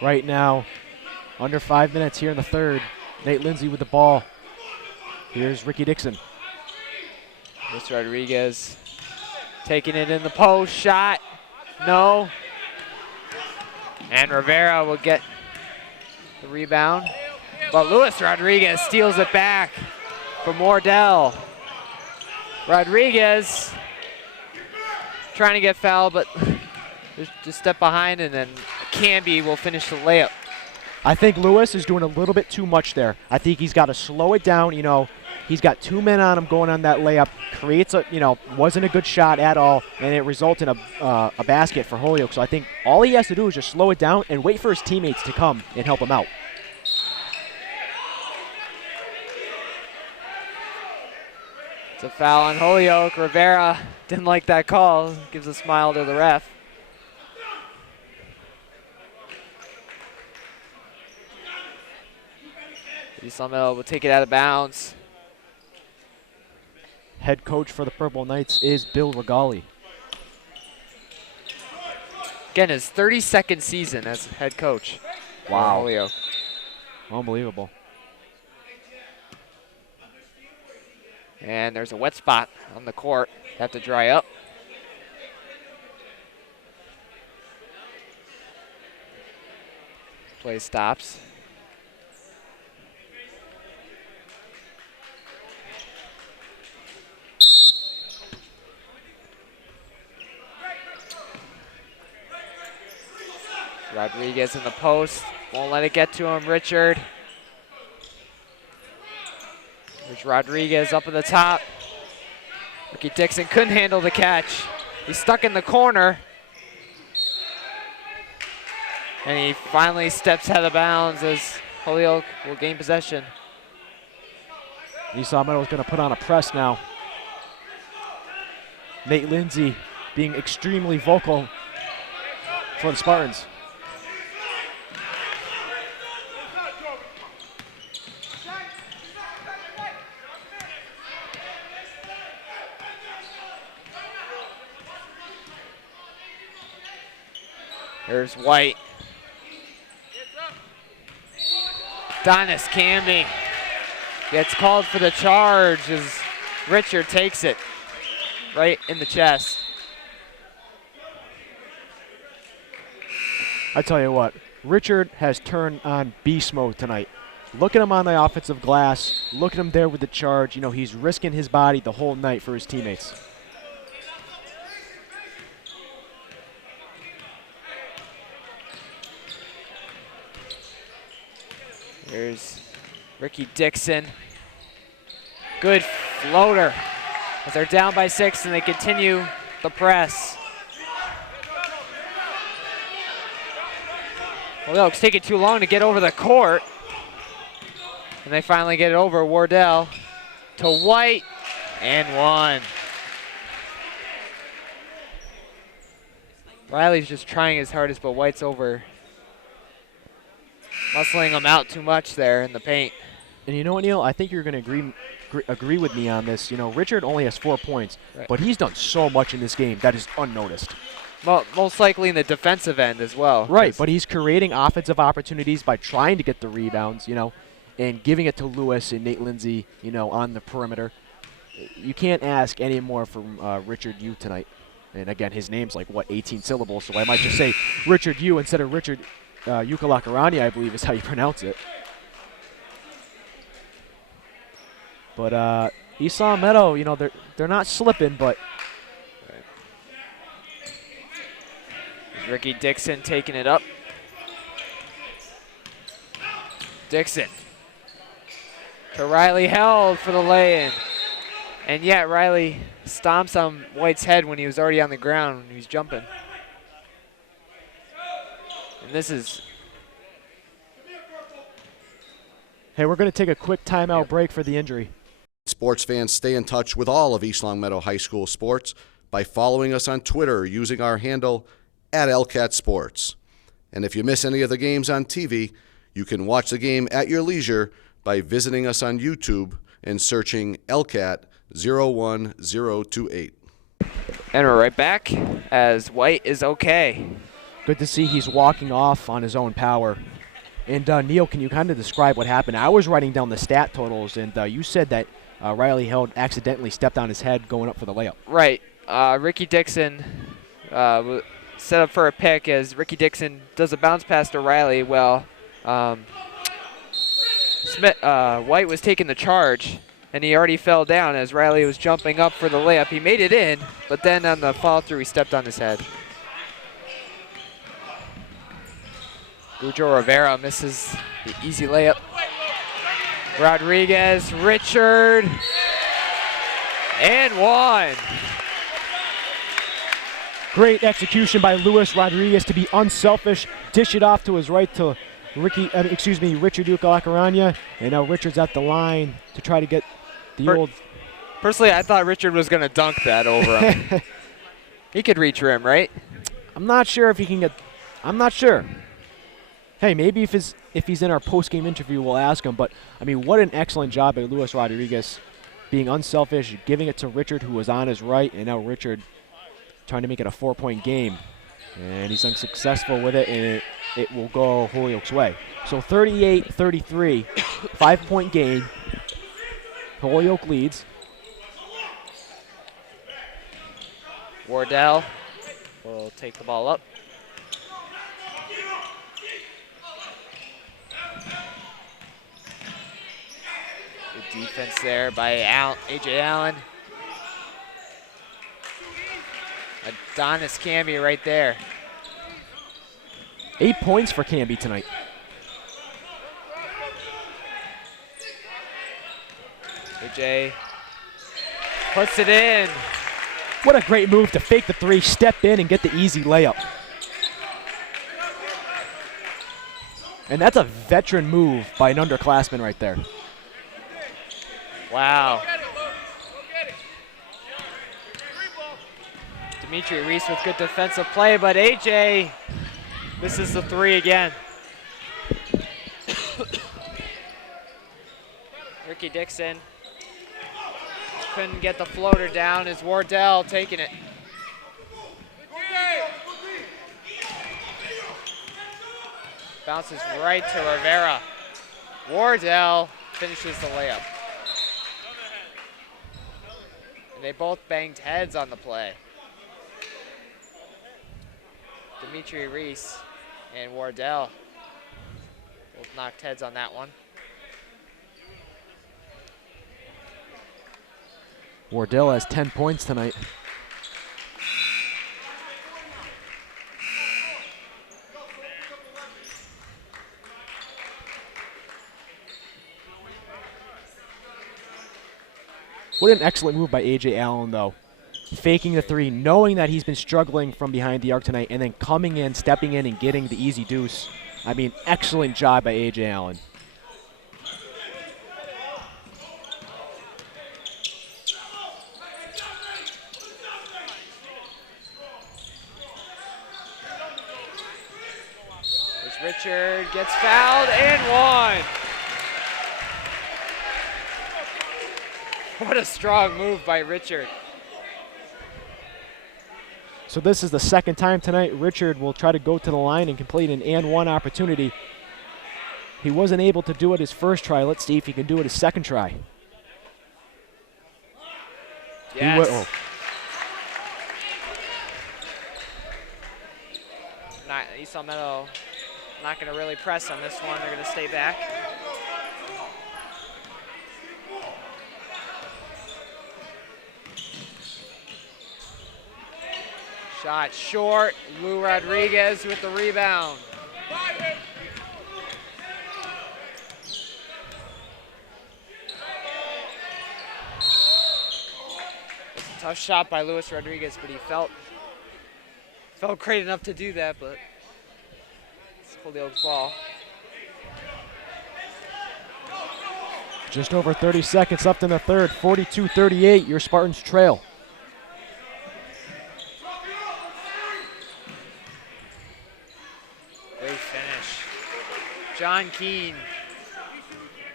Right now, under 5 minutes here in the third. Nate Lindsay with the ball. Here's Ricky Dixon. This Rodriguez taking it in the post. Shot. No. And Rivera will get the rebound. But Luis Rodriguez steals it back from Wardell. Rodriguez trying to get fouled, but just step behind, and then Canby will finish the layup. I think Lewis is doing a little bit too much there. I think he's got to slow it down. You know, he's got 2 men on him going on that layup. Creates a, wasn't a good shot at all, and it resulted in a basket for Holyoke. So I think all he has to do is just slow it down and wait for his teammates to come and help him out. It's a foul on Holyoke. Rivera didn't like that call. Gives a smile to the ref. East Long Meadow will take it out of bounds. Head coach for the Purple Knights is Bill Regali. Again, his 32nd season as head coach. Wow. Holyoke. Unbelievable. And there's a wet spot on the court. Have to dry up. Play stops. Rodriguez in the post. Won't let it get to him. Richard. There's Rodriguez up at the top. Ricky Dixon couldn't handle the catch. He's stuck in the corner. And he finally steps out of bounds as Holyoke will gain possession. East Long Meadow is going to put on a press now. Nate Lindsay being extremely vocal for the Spartans. There's White. Donis Canby gets called for the charge as Richard takes it right in the chest. I tell you what, Richard has turned on beast mode tonight. Look at him on the offensive glass. Look at him there with the charge. You know, he's risking his body the whole night for his teammates. Here's Ricky Dixon. Good floater as they're down by 6 and they continue the press. Holyoke's taking too long to get over the court. And they finally get it over. Wardell to White and one. Riley's just trying his hardest, but White's over. Muscling him out too much there in the paint. And you know what, Neil? I think you're going to agree with me on this. You know, Richard only has 4 points, right, but he's done so much in this game that is unnoticed. Well, most likely in the defensive end as well. Right, but he's creating offensive opportunities by trying to get the rebounds, you know, and giving it to Lewis and Nate Lindsay, you know, on the perimeter. You can't ask any more from Richard Yu tonight. And again, his name's like, what, 18 syllables, so I might just say Richard Yu instead of Richard Yukalakarani, I believe is how you pronounce it. But East Long Meadow, you know, they're not slipping, but Ricky Dixon taking it up. Dixon to Riley, held for the lay-in. And yet Riley stomps on White's head when he was already on the ground when he was jumping. And this is... Hey, we're going to take a quick timeout break for the injury. Sports fans, stay in touch with all of East Long Meadow High School sports by following us on Twitter using our handle @LCatSports. And if you miss any of the games on TV, you can watch the game at your leisure by visiting us on YouTube and searching LCAT 01028. And we're right back as White is okay. Good to see he's walking off on his own power. And Neil, can you kind of describe what happened? I was writing down the stat totals, and you said that Riley Held accidentally stepped on his head going up for the layup. Right. Ricky Dixon set up for a pick as Ricky Dixon does a bounce pass to Riley. Well, White was taking the charge, and he already fell down as Riley was jumping up for the layup. He made it in, but then on the follow-through, he stepped on his head. Gujo Rivera misses the easy layup. Rodriguez, Richard, and one. Great execution by Luis Rodriguez to be unselfish, dish it off to his right to Richard Duke Acarana, and now Richard's at the line to try to get the old. Personally, I thought Richard was going to dunk that over him. He could reach rim, right? I'm not sure if he can get. I'm not sure. Hey, maybe if he's in our post-game interview, we'll ask him. But I mean, what an excellent job by Luis Rodriguez, being unselfish, giving it to Richard, who was on his right, and now Richard trying to make it a 4-point game, and he's unsuccessful with it, and it will go Holyoke's way. So 38-33, 5-point game. Holyoke leads. Wardell will take the ball up. Good defense there by A.J. Allen. Adonis Camby right there. 8 points for Camby tonight. A.J. puts it in. What a great move to fake the three, step in, and get the easy layup. And that's a veteran move by an underclassman right there. Wow. Dimitri Reese with good defensive play, but AJ misses the three again. Ricky Dixon couldn't get the floater down as Wardell taking it. Bounces right to Rivera. Wardell finishes the layup. And they both banged heads on the play. Dimitri Reese and Wardell both knocked heads on that one. Wardell has 10 points tonight. What an excellent move by A.J. Allen, though. Faking the three, knowing that he's been struggling from behind the arc tonight, and then coming in, stepping in, and getting the easy deuce. I mean, excellent job by A.J. Allen. As Richard gets fouled and one. What a strong move by Richard. So this is the second time tonight Richard will try to go to the line and complete an and one opportunity. He wasn't able to do it his first try. Let's see if he can do it his second try. Yes. East Long Meadow not going to really press on this one. They're going to stay back. Shot short. Lou Rodriguez with the rebound. It's a tough shot by Luis Rodriguez, but he felt great enough to do that, but it's Holyoke's ball. Just over 30 seconds left in the third. 42-38, your Spartans trail. Great finish. John Keene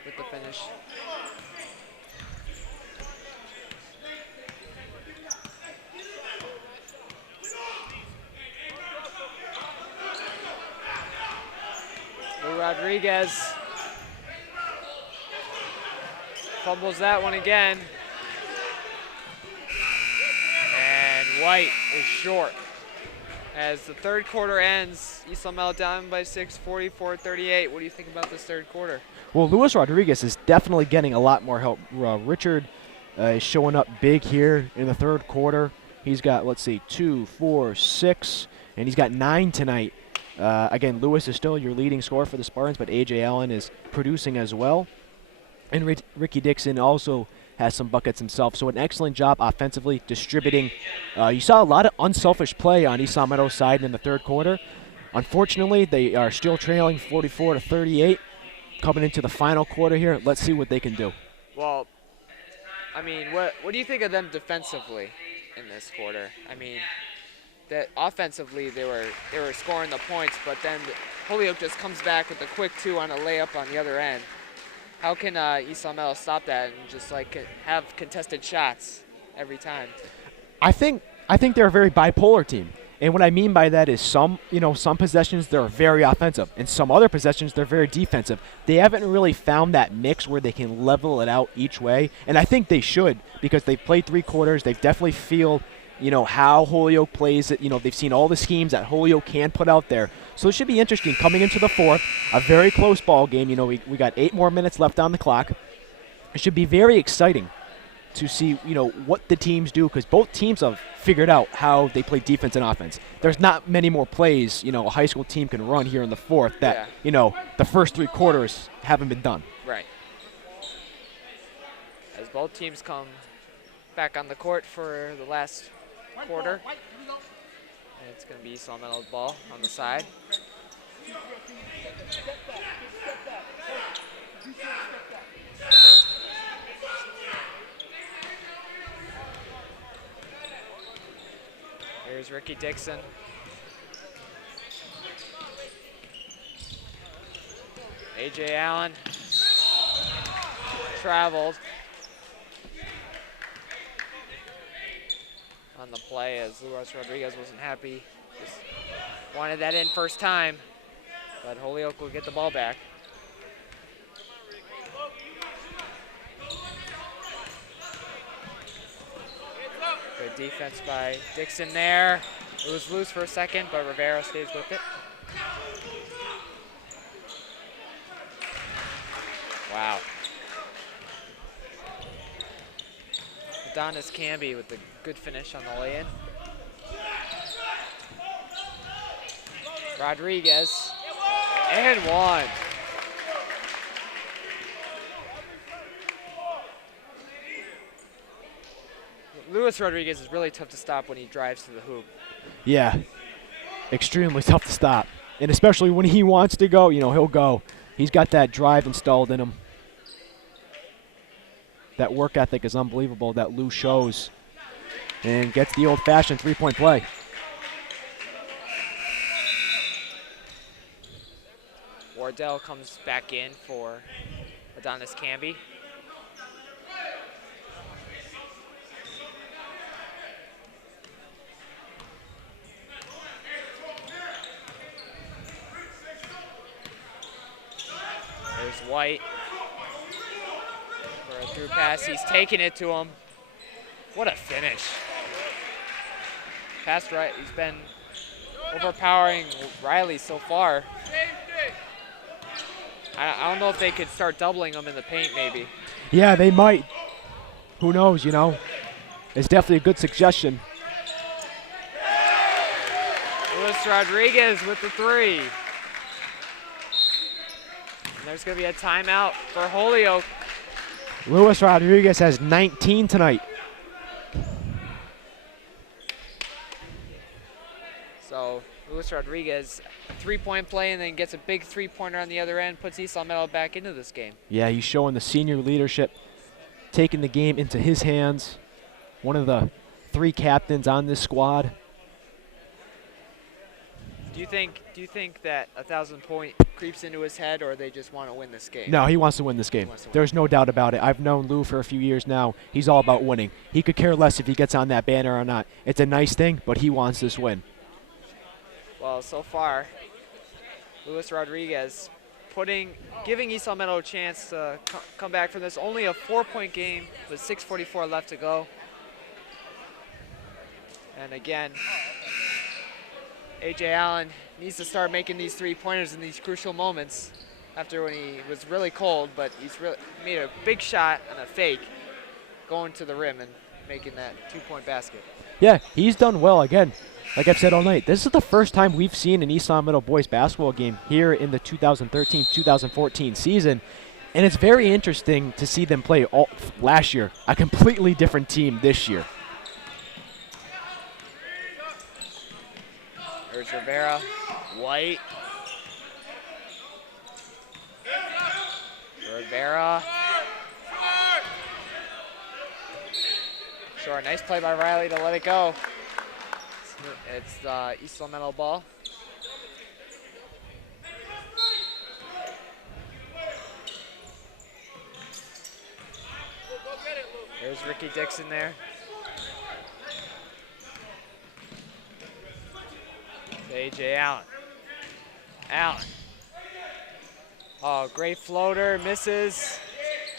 with the finish. Lou Rodriguez fumbles that one again. And White is short. As the third quarter ends, East Long Meadow down by 6, 44-38. What do you think about this third quarter? Well, Luis Rodriguez is definitely getting a lot more help. Richard is showing up big here in the third quarter. He's got, let's see, 2, 4, 6, and he's got 9 tonight. Again, Lewis is still your leading scorer for the Spartans, but A.J. Allen is producing as well. And Ricky Dixon also has some buckets himself. So an excellent job offensively, distributing. You saw a lot of unselfish play on East Long Meadow's side in the third quarter. Unfortunately, they are still trailing 44-38. Coming into the final quarter here, let's see what they can do. Well, I mean, what do you think of them defensively in this quarter? I mean, that offensively they were scoring the points, but then Holyoke just comes back with a quick 2 on a layup on the other end. How can East Long Meadow stop that and just like have contested shots every time? I think they're a very bipolar team. And what I mean by that is some possessions they're very offensive, and some other possessions they're very defensive. They haven't really found that mix where they can level it out each way, and I think they should, because they've played 3 quarters. They definitely feel, how Holyoke plays it. They've seen all the schemes that Holyoke can put out there. So it should be interesting coming into the fourth, a very close ball game. We got 8 more minutes left on the clock. It should be very exciting to see, what the teams do, because both teams have figured out how they play defense and offense. There's not many more plays, a high school team can run here in the fourth that, the first 3 quarters haven't been done. Right. As both teams come back on the court for the last quarter. And it's going to be East Long Meadow's ball on the side. Here's Ricky Dixon. A.J. Allen traveled on the play as Luis Rodriguez wasn't happy. Just wanted that in first time, but Holyoke will get the ball back. Good defense by Dixon there. It was loose for a second, but Rivera stays with it. Wow. Adonis Camby with the good finish on the lay-in. Rodriguez, and 1. Luis Rodriguez is really tough to stop when he drives to the hoop. Yeah, extremely tough to stop. And especially when he wants to go, he'll go. He's got that drive installed in him. That work ethic is unbelievable that Lou shows. And gets the old-fashioned 3-point play. Wardell comes back in for Adonis Camby. There's White for a through pass. He's taking it to him. What a finish. Past right, he's been overpowering Riley so far. I don't know if they could start doubling him in the paint maybe. Yeah, they might. Who knows, It's definitely a good suggestion. Luis Rodriguez with the three. And there's going to be a timeout for Holyoke. Luis Rodriguez has 19 tonight. So Luis Rodriguez, three-point play, and then gets a big three-pointer on the other end, puts East Long Meadow back into this game. Yeah, he's showing the senior leadership, taking the game into his hands. One of the 3 captains on this squad. Do you think that 1,000-point creeps into his head, or they just want to win this game? No, he wants to win this game. There's no doubt about it. I've known Lou for a few years now. He's all about winning. He could care less if he gets on that banner or not. It's a nice thing, but he wants this win. Well, so far, Luis Rodriguez giving East Long Meadow a chance to come back from this. Only a 4-point game with 6:44 left to go. And again, A.J. Allen needs to start making these three-pointers in these crucial moments after when he was really cold, but he's really made a big shot on a fake going to the rim and making that 2-point basket. Yeah, he's done well. Again, like I've said all night, this is the first time we've seen an East Long Meadow boys basketball game here in the 2013-2014 season, and it's very interesting to see them play last year, a completely different team this year. There's Rivera, White. Rivera. Sure, nice play by Riley to let it go. It's the East Long Meadow ball. There's Ricky Dixon there. A.J. Allen. Allen. Oh, great floater, misses.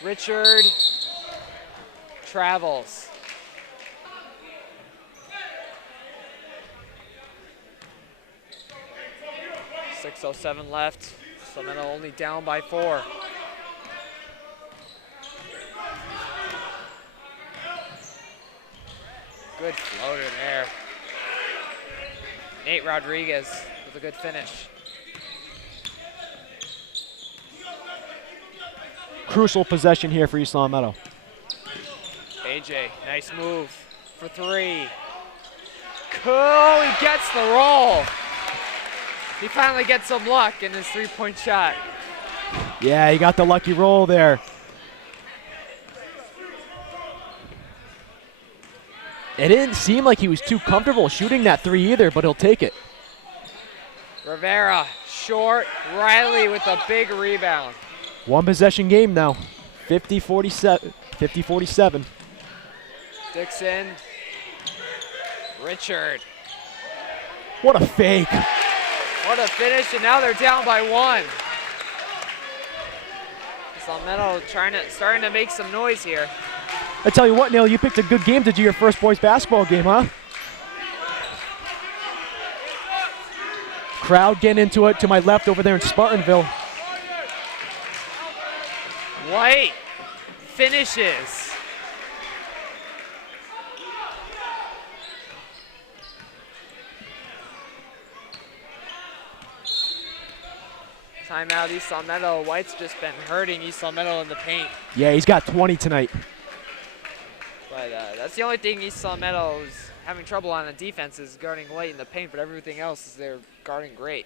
Richard travels. .607 left. Solomon only down by 4. Good floater there. Nate Rodriguez with a good finish. Crucial possession here for East Long Meadow. AJ, nice move for 3. Cool, he gets the roll. He finally gets some luck in his 3-point shot. Yeah, he got the lucky roll there. It didn't seem like he was too comfortable shooting that 3 either, but he'll take it. Rivera, short. Riley with a big rebound. 1 possession game now. 50-47. 50-47. Dixon. Richard. What a fake. What a finish, and now they're down by 1. Salmetto starting to make some noise here. I tell you what, Neil, you picked a good game to do your first boys basketball game, huh? Crowd getting into it to my left over there in Spartanville. White finishes. Timeout East Salmetto. White's just been hurting East Salmetto in the paint. Yeah, he's got 20 tonight. But that's the only thing East Salmetto is having trouble on defense is guarding White in the paint, but everything else is they're guarding great.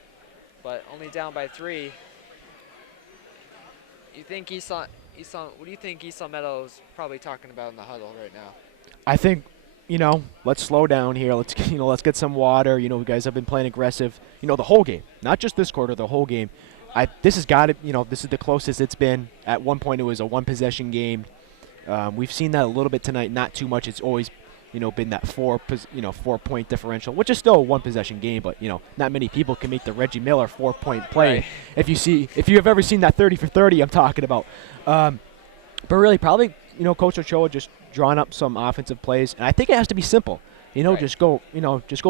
But only down by 3. You think what do you think East Salmetto is probably talking about in the huddle right now? I think, let's slow down here. Let's get some water. You guys have been playing aggressive, the whole game. Not just this quarter, the whole game. This has got to, this is the closest it's been. At one point, it was a 1-possession game. We've seen that a little bit tonight, not too much. It's always, been that 4-point differential, which is still a 1-possession game, but, not many people can make the Reggie Miller 4-point play. Right. If you have ever seen that 30 for 30 I'm talking about. But really, probably, Coach Ochoa just drawing up some offensive plays, and I think it has to be simple. Right. Just go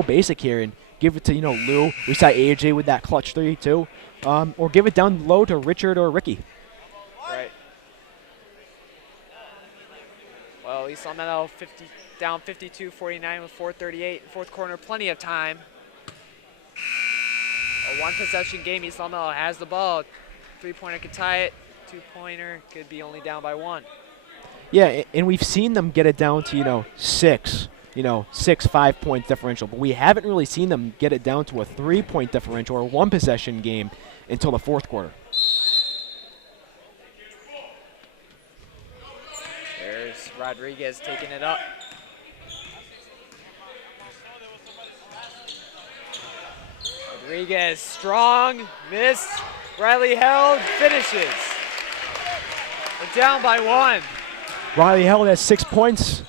basic here and give it to, Lou. We saw AJ with that clutch 3 too. Or give it down low to Richard or Ricky. Right. Well, East Salmetto down 52-49 with 4:38 in fourth quarter. Plenty of time. a one-possession game. East Long Meadow has the ball. Three-pointer could tie it. Two-pointer could be only down by one. Yeah, and we've seen them get it down to, 6, 5-point differential. But we haven't really seen them get it down to a 3-point differential or one-possession game until the fourth quarter. There's Rodriguez taking it up. Rodriguez, strong, missed. Riley held, finishes. We're down by one. Riley held has 6 points.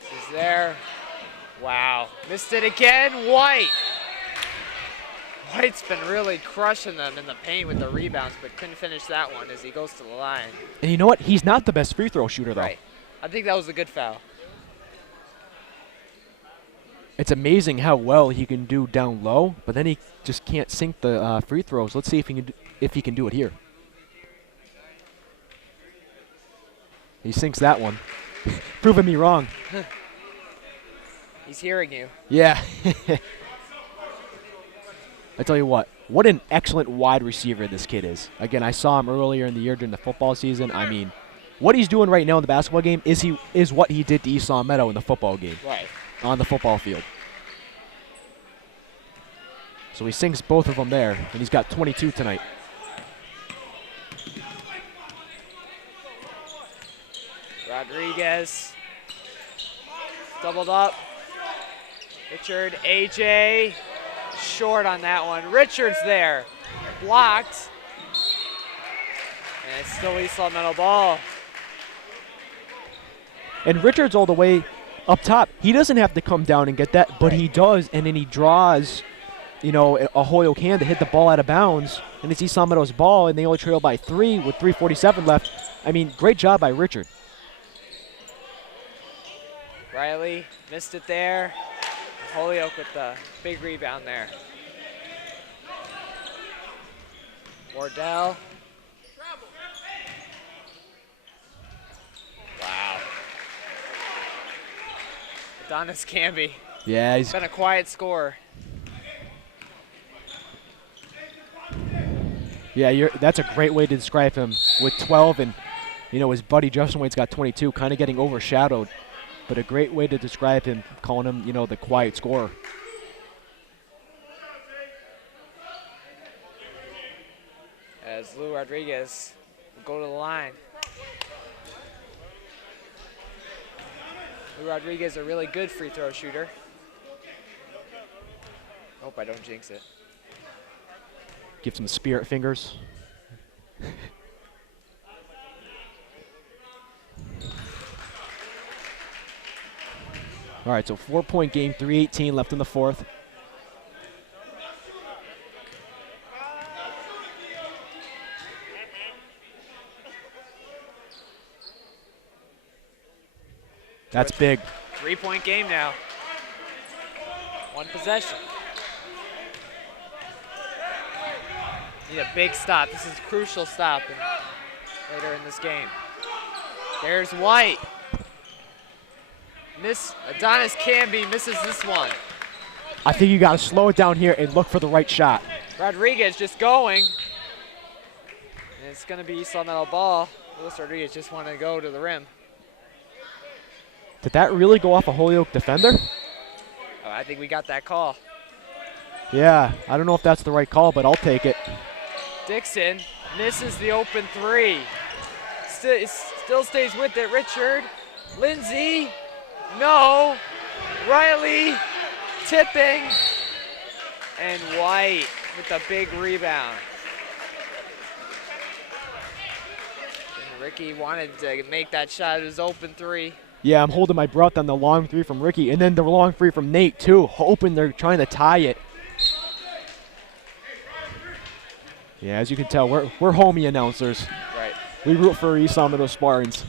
He's there. Wow, missed it again. White. White's been really crushing them in the paint with the rebounds, but couldn't finish that one as he goes to the line. And you know what? He's not the best free throw shooter, though. Right. I think that was a good foul. It's amazing how well he can do down low, but then he just can't sink the free throws. Let's see if he can do it here. He sinks that one. Proving me wrong. He's hearing you. Yeah. I tell you what an excellent wide receiver this kid is. Again, I saw him earlier in the year during the football season. I mean, what he's doing right now in the basketball game is what he did to East Long Meadow in the football game. Right. On the football field. So he sinks both of them there, and he's got 22 tonight. Rodriguez. Doubled up. Richard, AJ. Short on that one. Richard's there. Blocked. And it's still East Long Meadow ball. And Richard's all the way up top. He doesn't have to come down and get that, but he does, and then he draws, a Holyoke hand to hit the ball out of bounds, and it's East Long Meadow's ball, and they only trail by 3 with 3:47 left. I mean, great job by Richard. Riley missed it there. Holyoke with the big rebound there. Wardell. Wow. Adonis Camby. Yeah, he's been a quiet scorer. Yeah, that's a great way to describe him with 12, and his buddy Justin Waite's got 22, kind of getting overshadowed. But a great way to describe him, calling him, the quiet scorer. As Lou Rodriguez will go to the line. Lou Rodriguez, a really good free throw shooter. Hope I don't jinx it. Gives him spirit fingers. All right, so 4-point game, 3:18 left in the fourth. That's big. 3-point game now. One possession. Need a big stop. This is a crucial stop later in this game. There's White. Adonis Camby misses this one. I think you got to slow it down here and look for the right shot. Rodriguez just going. And it's going to be East Long Meadow ball. Luis Rodriguez just wanted to go to the rim. Did that really go off a Holyoke defender? Oh, I think we got that call. Yeah, I don't know if that's the right call, but I'll take it. Dixon misses the open three. Still stays with it. Richard, Lindsay, no. Riley, tipping, and White with a big rebound. And Ricky wanted to make that shot. It was open three. Yeah, I'm holding my breath on the long three from Ricky, and then the long three from Nate, too, hoping they're trying to tie it. Yeah, as you can tell, we're homie announcers. Right. We root for East Long Meadow Spartans.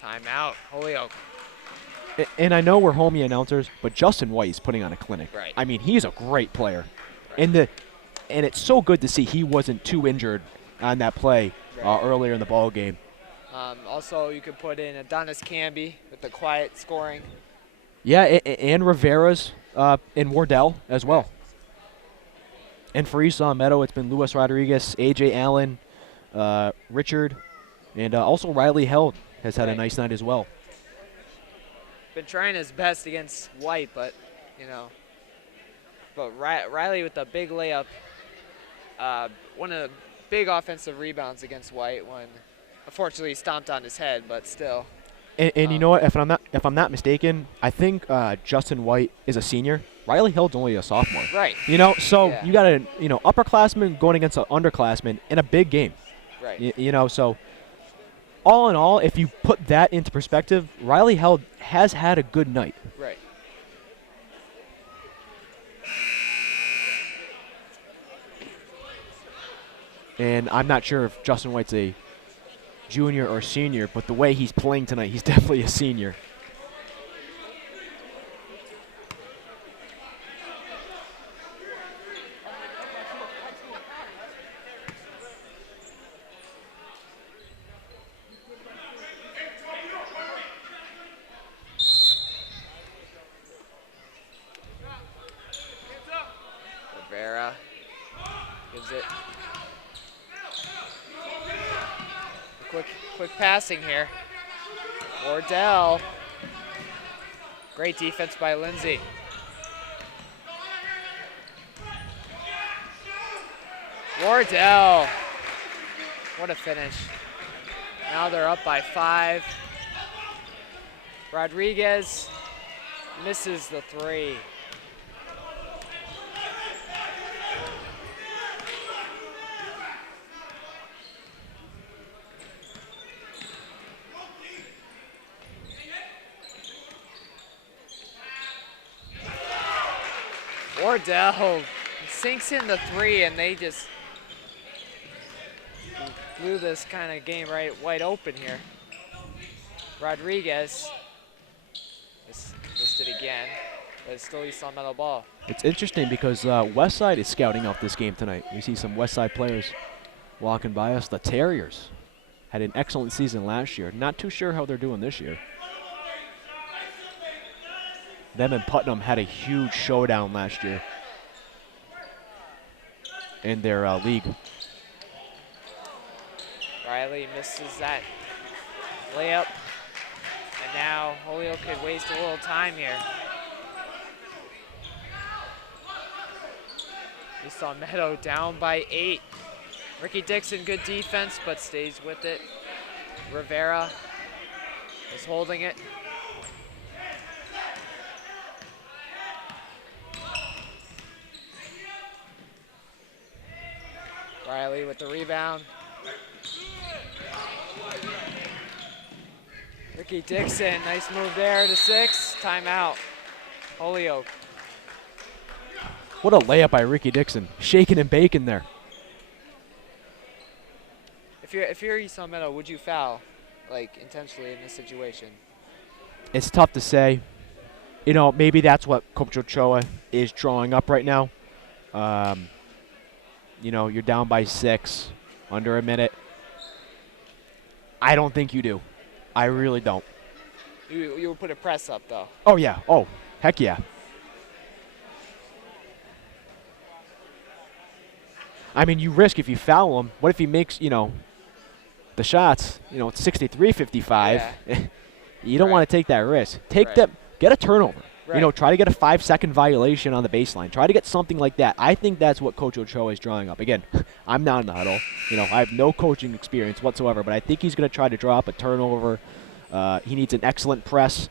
Timeout, Holyoke. And I know we're homie announcers, but Justin White is putting on a clinic. Right. I mean, he's a great player. Right. and it's so good to see he wasn't too injured on that play earlier in the ball game. Also, you could put in Adonis Camby with the quiet scoring. Yeah, and Rivera's and Wardell as well. And for East Long Meadow, it's been Luis Rodriguez, A.J. Allen, Richard, and also Riley Held has had a nice night as well. Been trying his best against White, but, but Riley with the big layup, one of the big offensive rebounds against White when, unfortunately, he stomped on his head, but still. And you know what? If I'm not mistaken, I think Justin White is a senior. Riley Hill's only a sophomore. Right. So you got an upperclassman going against an underclassman in a big game. Right. So all in all, if you put that into perspective, Riley Hill has had a good night. Right. And I'm not sure if Justin White's a junior or senior, but the way he's playing tonight, he's definitely a senior. Rivera gives it. Quick passing here. Wardell. Great defense by Lindsay. Wardell. What a finish. Now they're up by 5. Rodriguez misses the 3. Wardell sinks in the 3, and they just blew this kind of game right wide open here. Rodriguez missed it again, but it's still East Long Meadow ball. It's interesting because Westside is scouting out this game tonight. We see some Westside players walking by us. The Terriers had an excellent season last year. Not too sure how they're doing this year. Them and Putnam had a huge showdown last year in their league. Riley misses that layup, and now Holyoke could waste a little time here. East Long Meadow down by 8. Ricky Dixon, good defense, but stays with it. Rivera is holding it. Riley with the rebound. Ricky Dixon, nice move there to 6. Timeout. Holyoke. What a layup by Ricky Dixon. Shaking and baking there. If you're East Long Meadow, would you foul, like, intentionally in this situation? It's tough to say. Maybe that's what Coach Ochoa is drawing up right now. You're down by 6, under a minute. I don't think you do. I really don't. You would put a press up, though. Oh, yeah. Oh, heck yeah. I mean, you risk if you foul him. What if he makes, the shots, it's 63-55. Yeah. You don't want to take that risk. Get a turnover. Right. Try to get a 5-second violation on the baseline. Try to get something like that. I think that's what Coach Ochoa is drawing up. Again, I'm not in the huddle. I have no coaching experience whatsoever, but I think he's going to try to draw up a turnover. He needs an excellent press.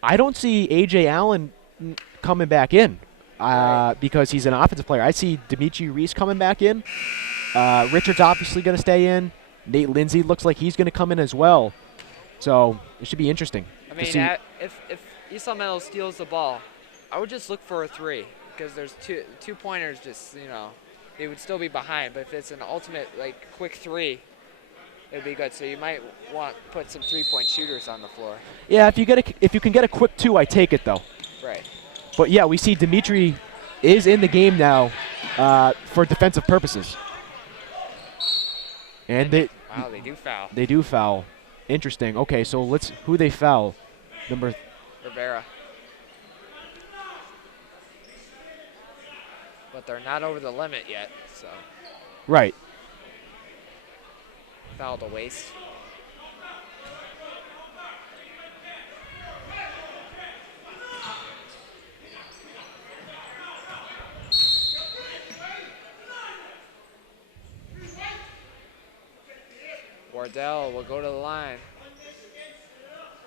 I don't see A.J. Allen coming back in because he's an offensive player. I see Dimitri Reese coming back in. Richard's obviously going to stay in. Nate Lindsay looks like he's going to come in as well. So it should be interesting. I mean, if East Long Meadow steals the ball, I would just look for a 3 because there's two pointers. Just they would still be behind. But if it's an ultimate quick 3, it'd be good. So you might want to put some 3-point shooters on the floor. Yeah, if you can get a quick 2, I take it though. Right. But yeah, we see Dimitri is in the game now for defensive purposes. And Wow, they do foul. They do foul. Interesting. Okay, so who they foul? Rivera. But they're not over the limit yet, so. Right. Foul to waste. Wardell will go to the line.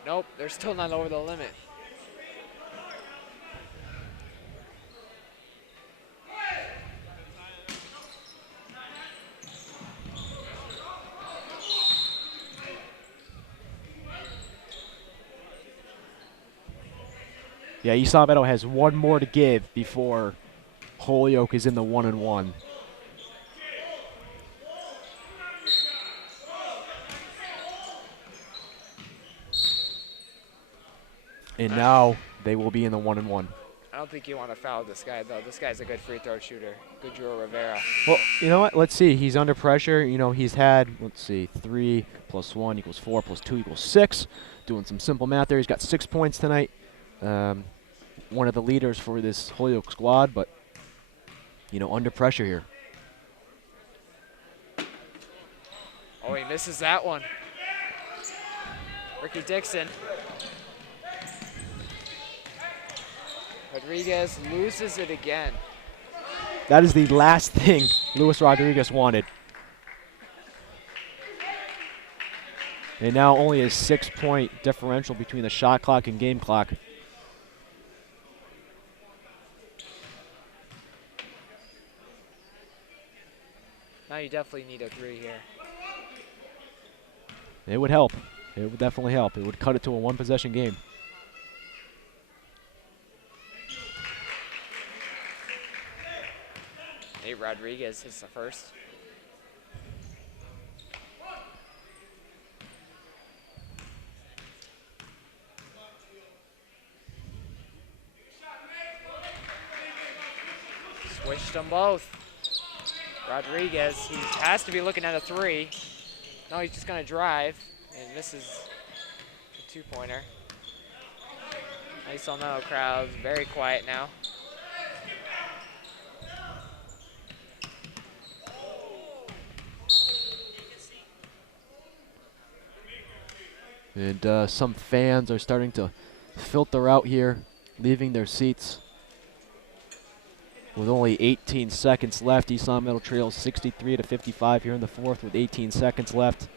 Nope, they're still not over the limit. Yeah, East Long Meadow has one more to give before Holyoke is in the 1-1. And now they will be in the 1-1. I don't think you want to foul this guy, though. This guy's a good free throw shooter. Good Joe Rivera. Well, you know what? Let's see. He's under pressure. You know, he's had, let's see, 3 + 1 = 4 + 2 = 6. Doing some simple math there. He's got 6 points tonight. One of the leaders for this Holyoke squad, but, you know, under pressure here. Oh, he misses that one. Ricky Dixon. Rodriguez loses it again. That is the last thing Luis Rodriguez wanted. And now only a 6-point differential between the shot clock and game clock. Now you definitely need a 3 here. It would help. It would definitely help. It would cut it to a one-possession game. Nate Rodriguez hits the first. Switched them both. Rodriguez, he has to be looking at a 3. No, he's just gonna drive and misses a 2-pointer. Nice on the crowd, very quiet now. And some fans are starting to filter out here, leaving their seats. With only 18 seconds left, East Long Meadow trails 63-55 here in the fourth with 18 seconds left.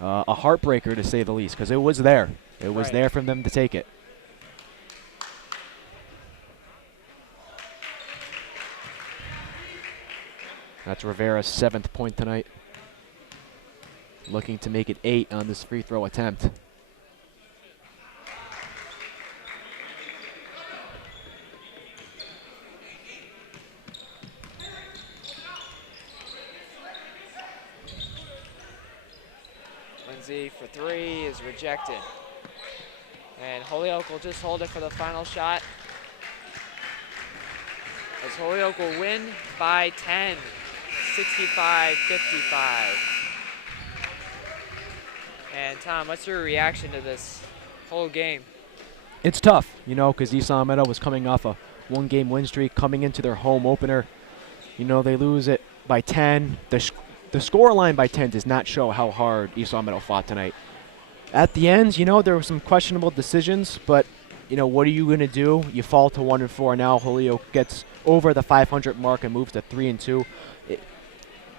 A heartbreaker, to say the least, because it was there. It was there for them to take it. That's Rivera's 7th point tonight. Looking to make it 8 on this free throw attempt. Lindsay for 3 is rejected. And Holyoke will just hold it for the final shot. As Holyoke will win by 10, 65-55. And Tom, what's your reaction to this whole game? It's tough, you know, because East Long Meadow was coming off a 1-game win streak, coming into their home opener. You know, they lose it by 10. The score line by 10 does not show how hard East Long Meadow fought tonight. At the end, you know, there were some questionable decisions, but, you know, what are you going to do? You fall to 1-4 now. Holyoke gets over the 500 mark and moves to 3-2.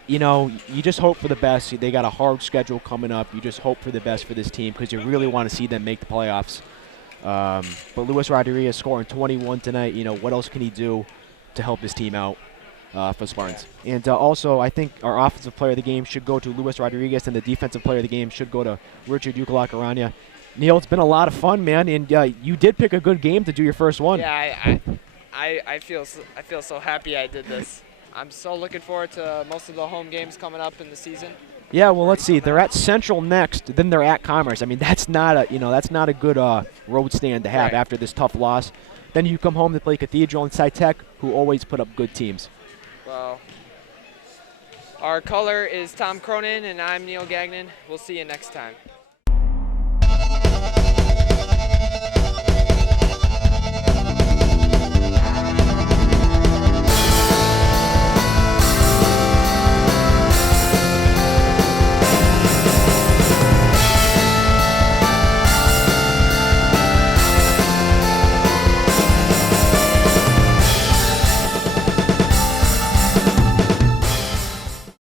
You know, you just hope for the best. They got a hard schedule coming up. You just hope for the best for this team because you really want to see them make the playoffs. But Luis Rodriguez scoring 21 tonight. You know, what else can he do to help his team out for Spartans? And also, I think our offensive player of the game should go to Luis Rodriguez, and the defensive player of the game should go to Richard Ukalak-Aranya. Neil, it's been a lot of fun, man, and you did pick a good game to do your first one. Yeah, I feel so happy I did this. I'm so looking forward to most of the home games coming up in the season. Yeah, well, let's see. They're at Central next, then they're at Commerce. I mean, that's not a good road stand to have after this tough loss. Then you come home to play Cathedral and Tech, who always put up good teams. Well, our color is Tom Cronin, and I'm Neil Gagnon. We'll see you next time.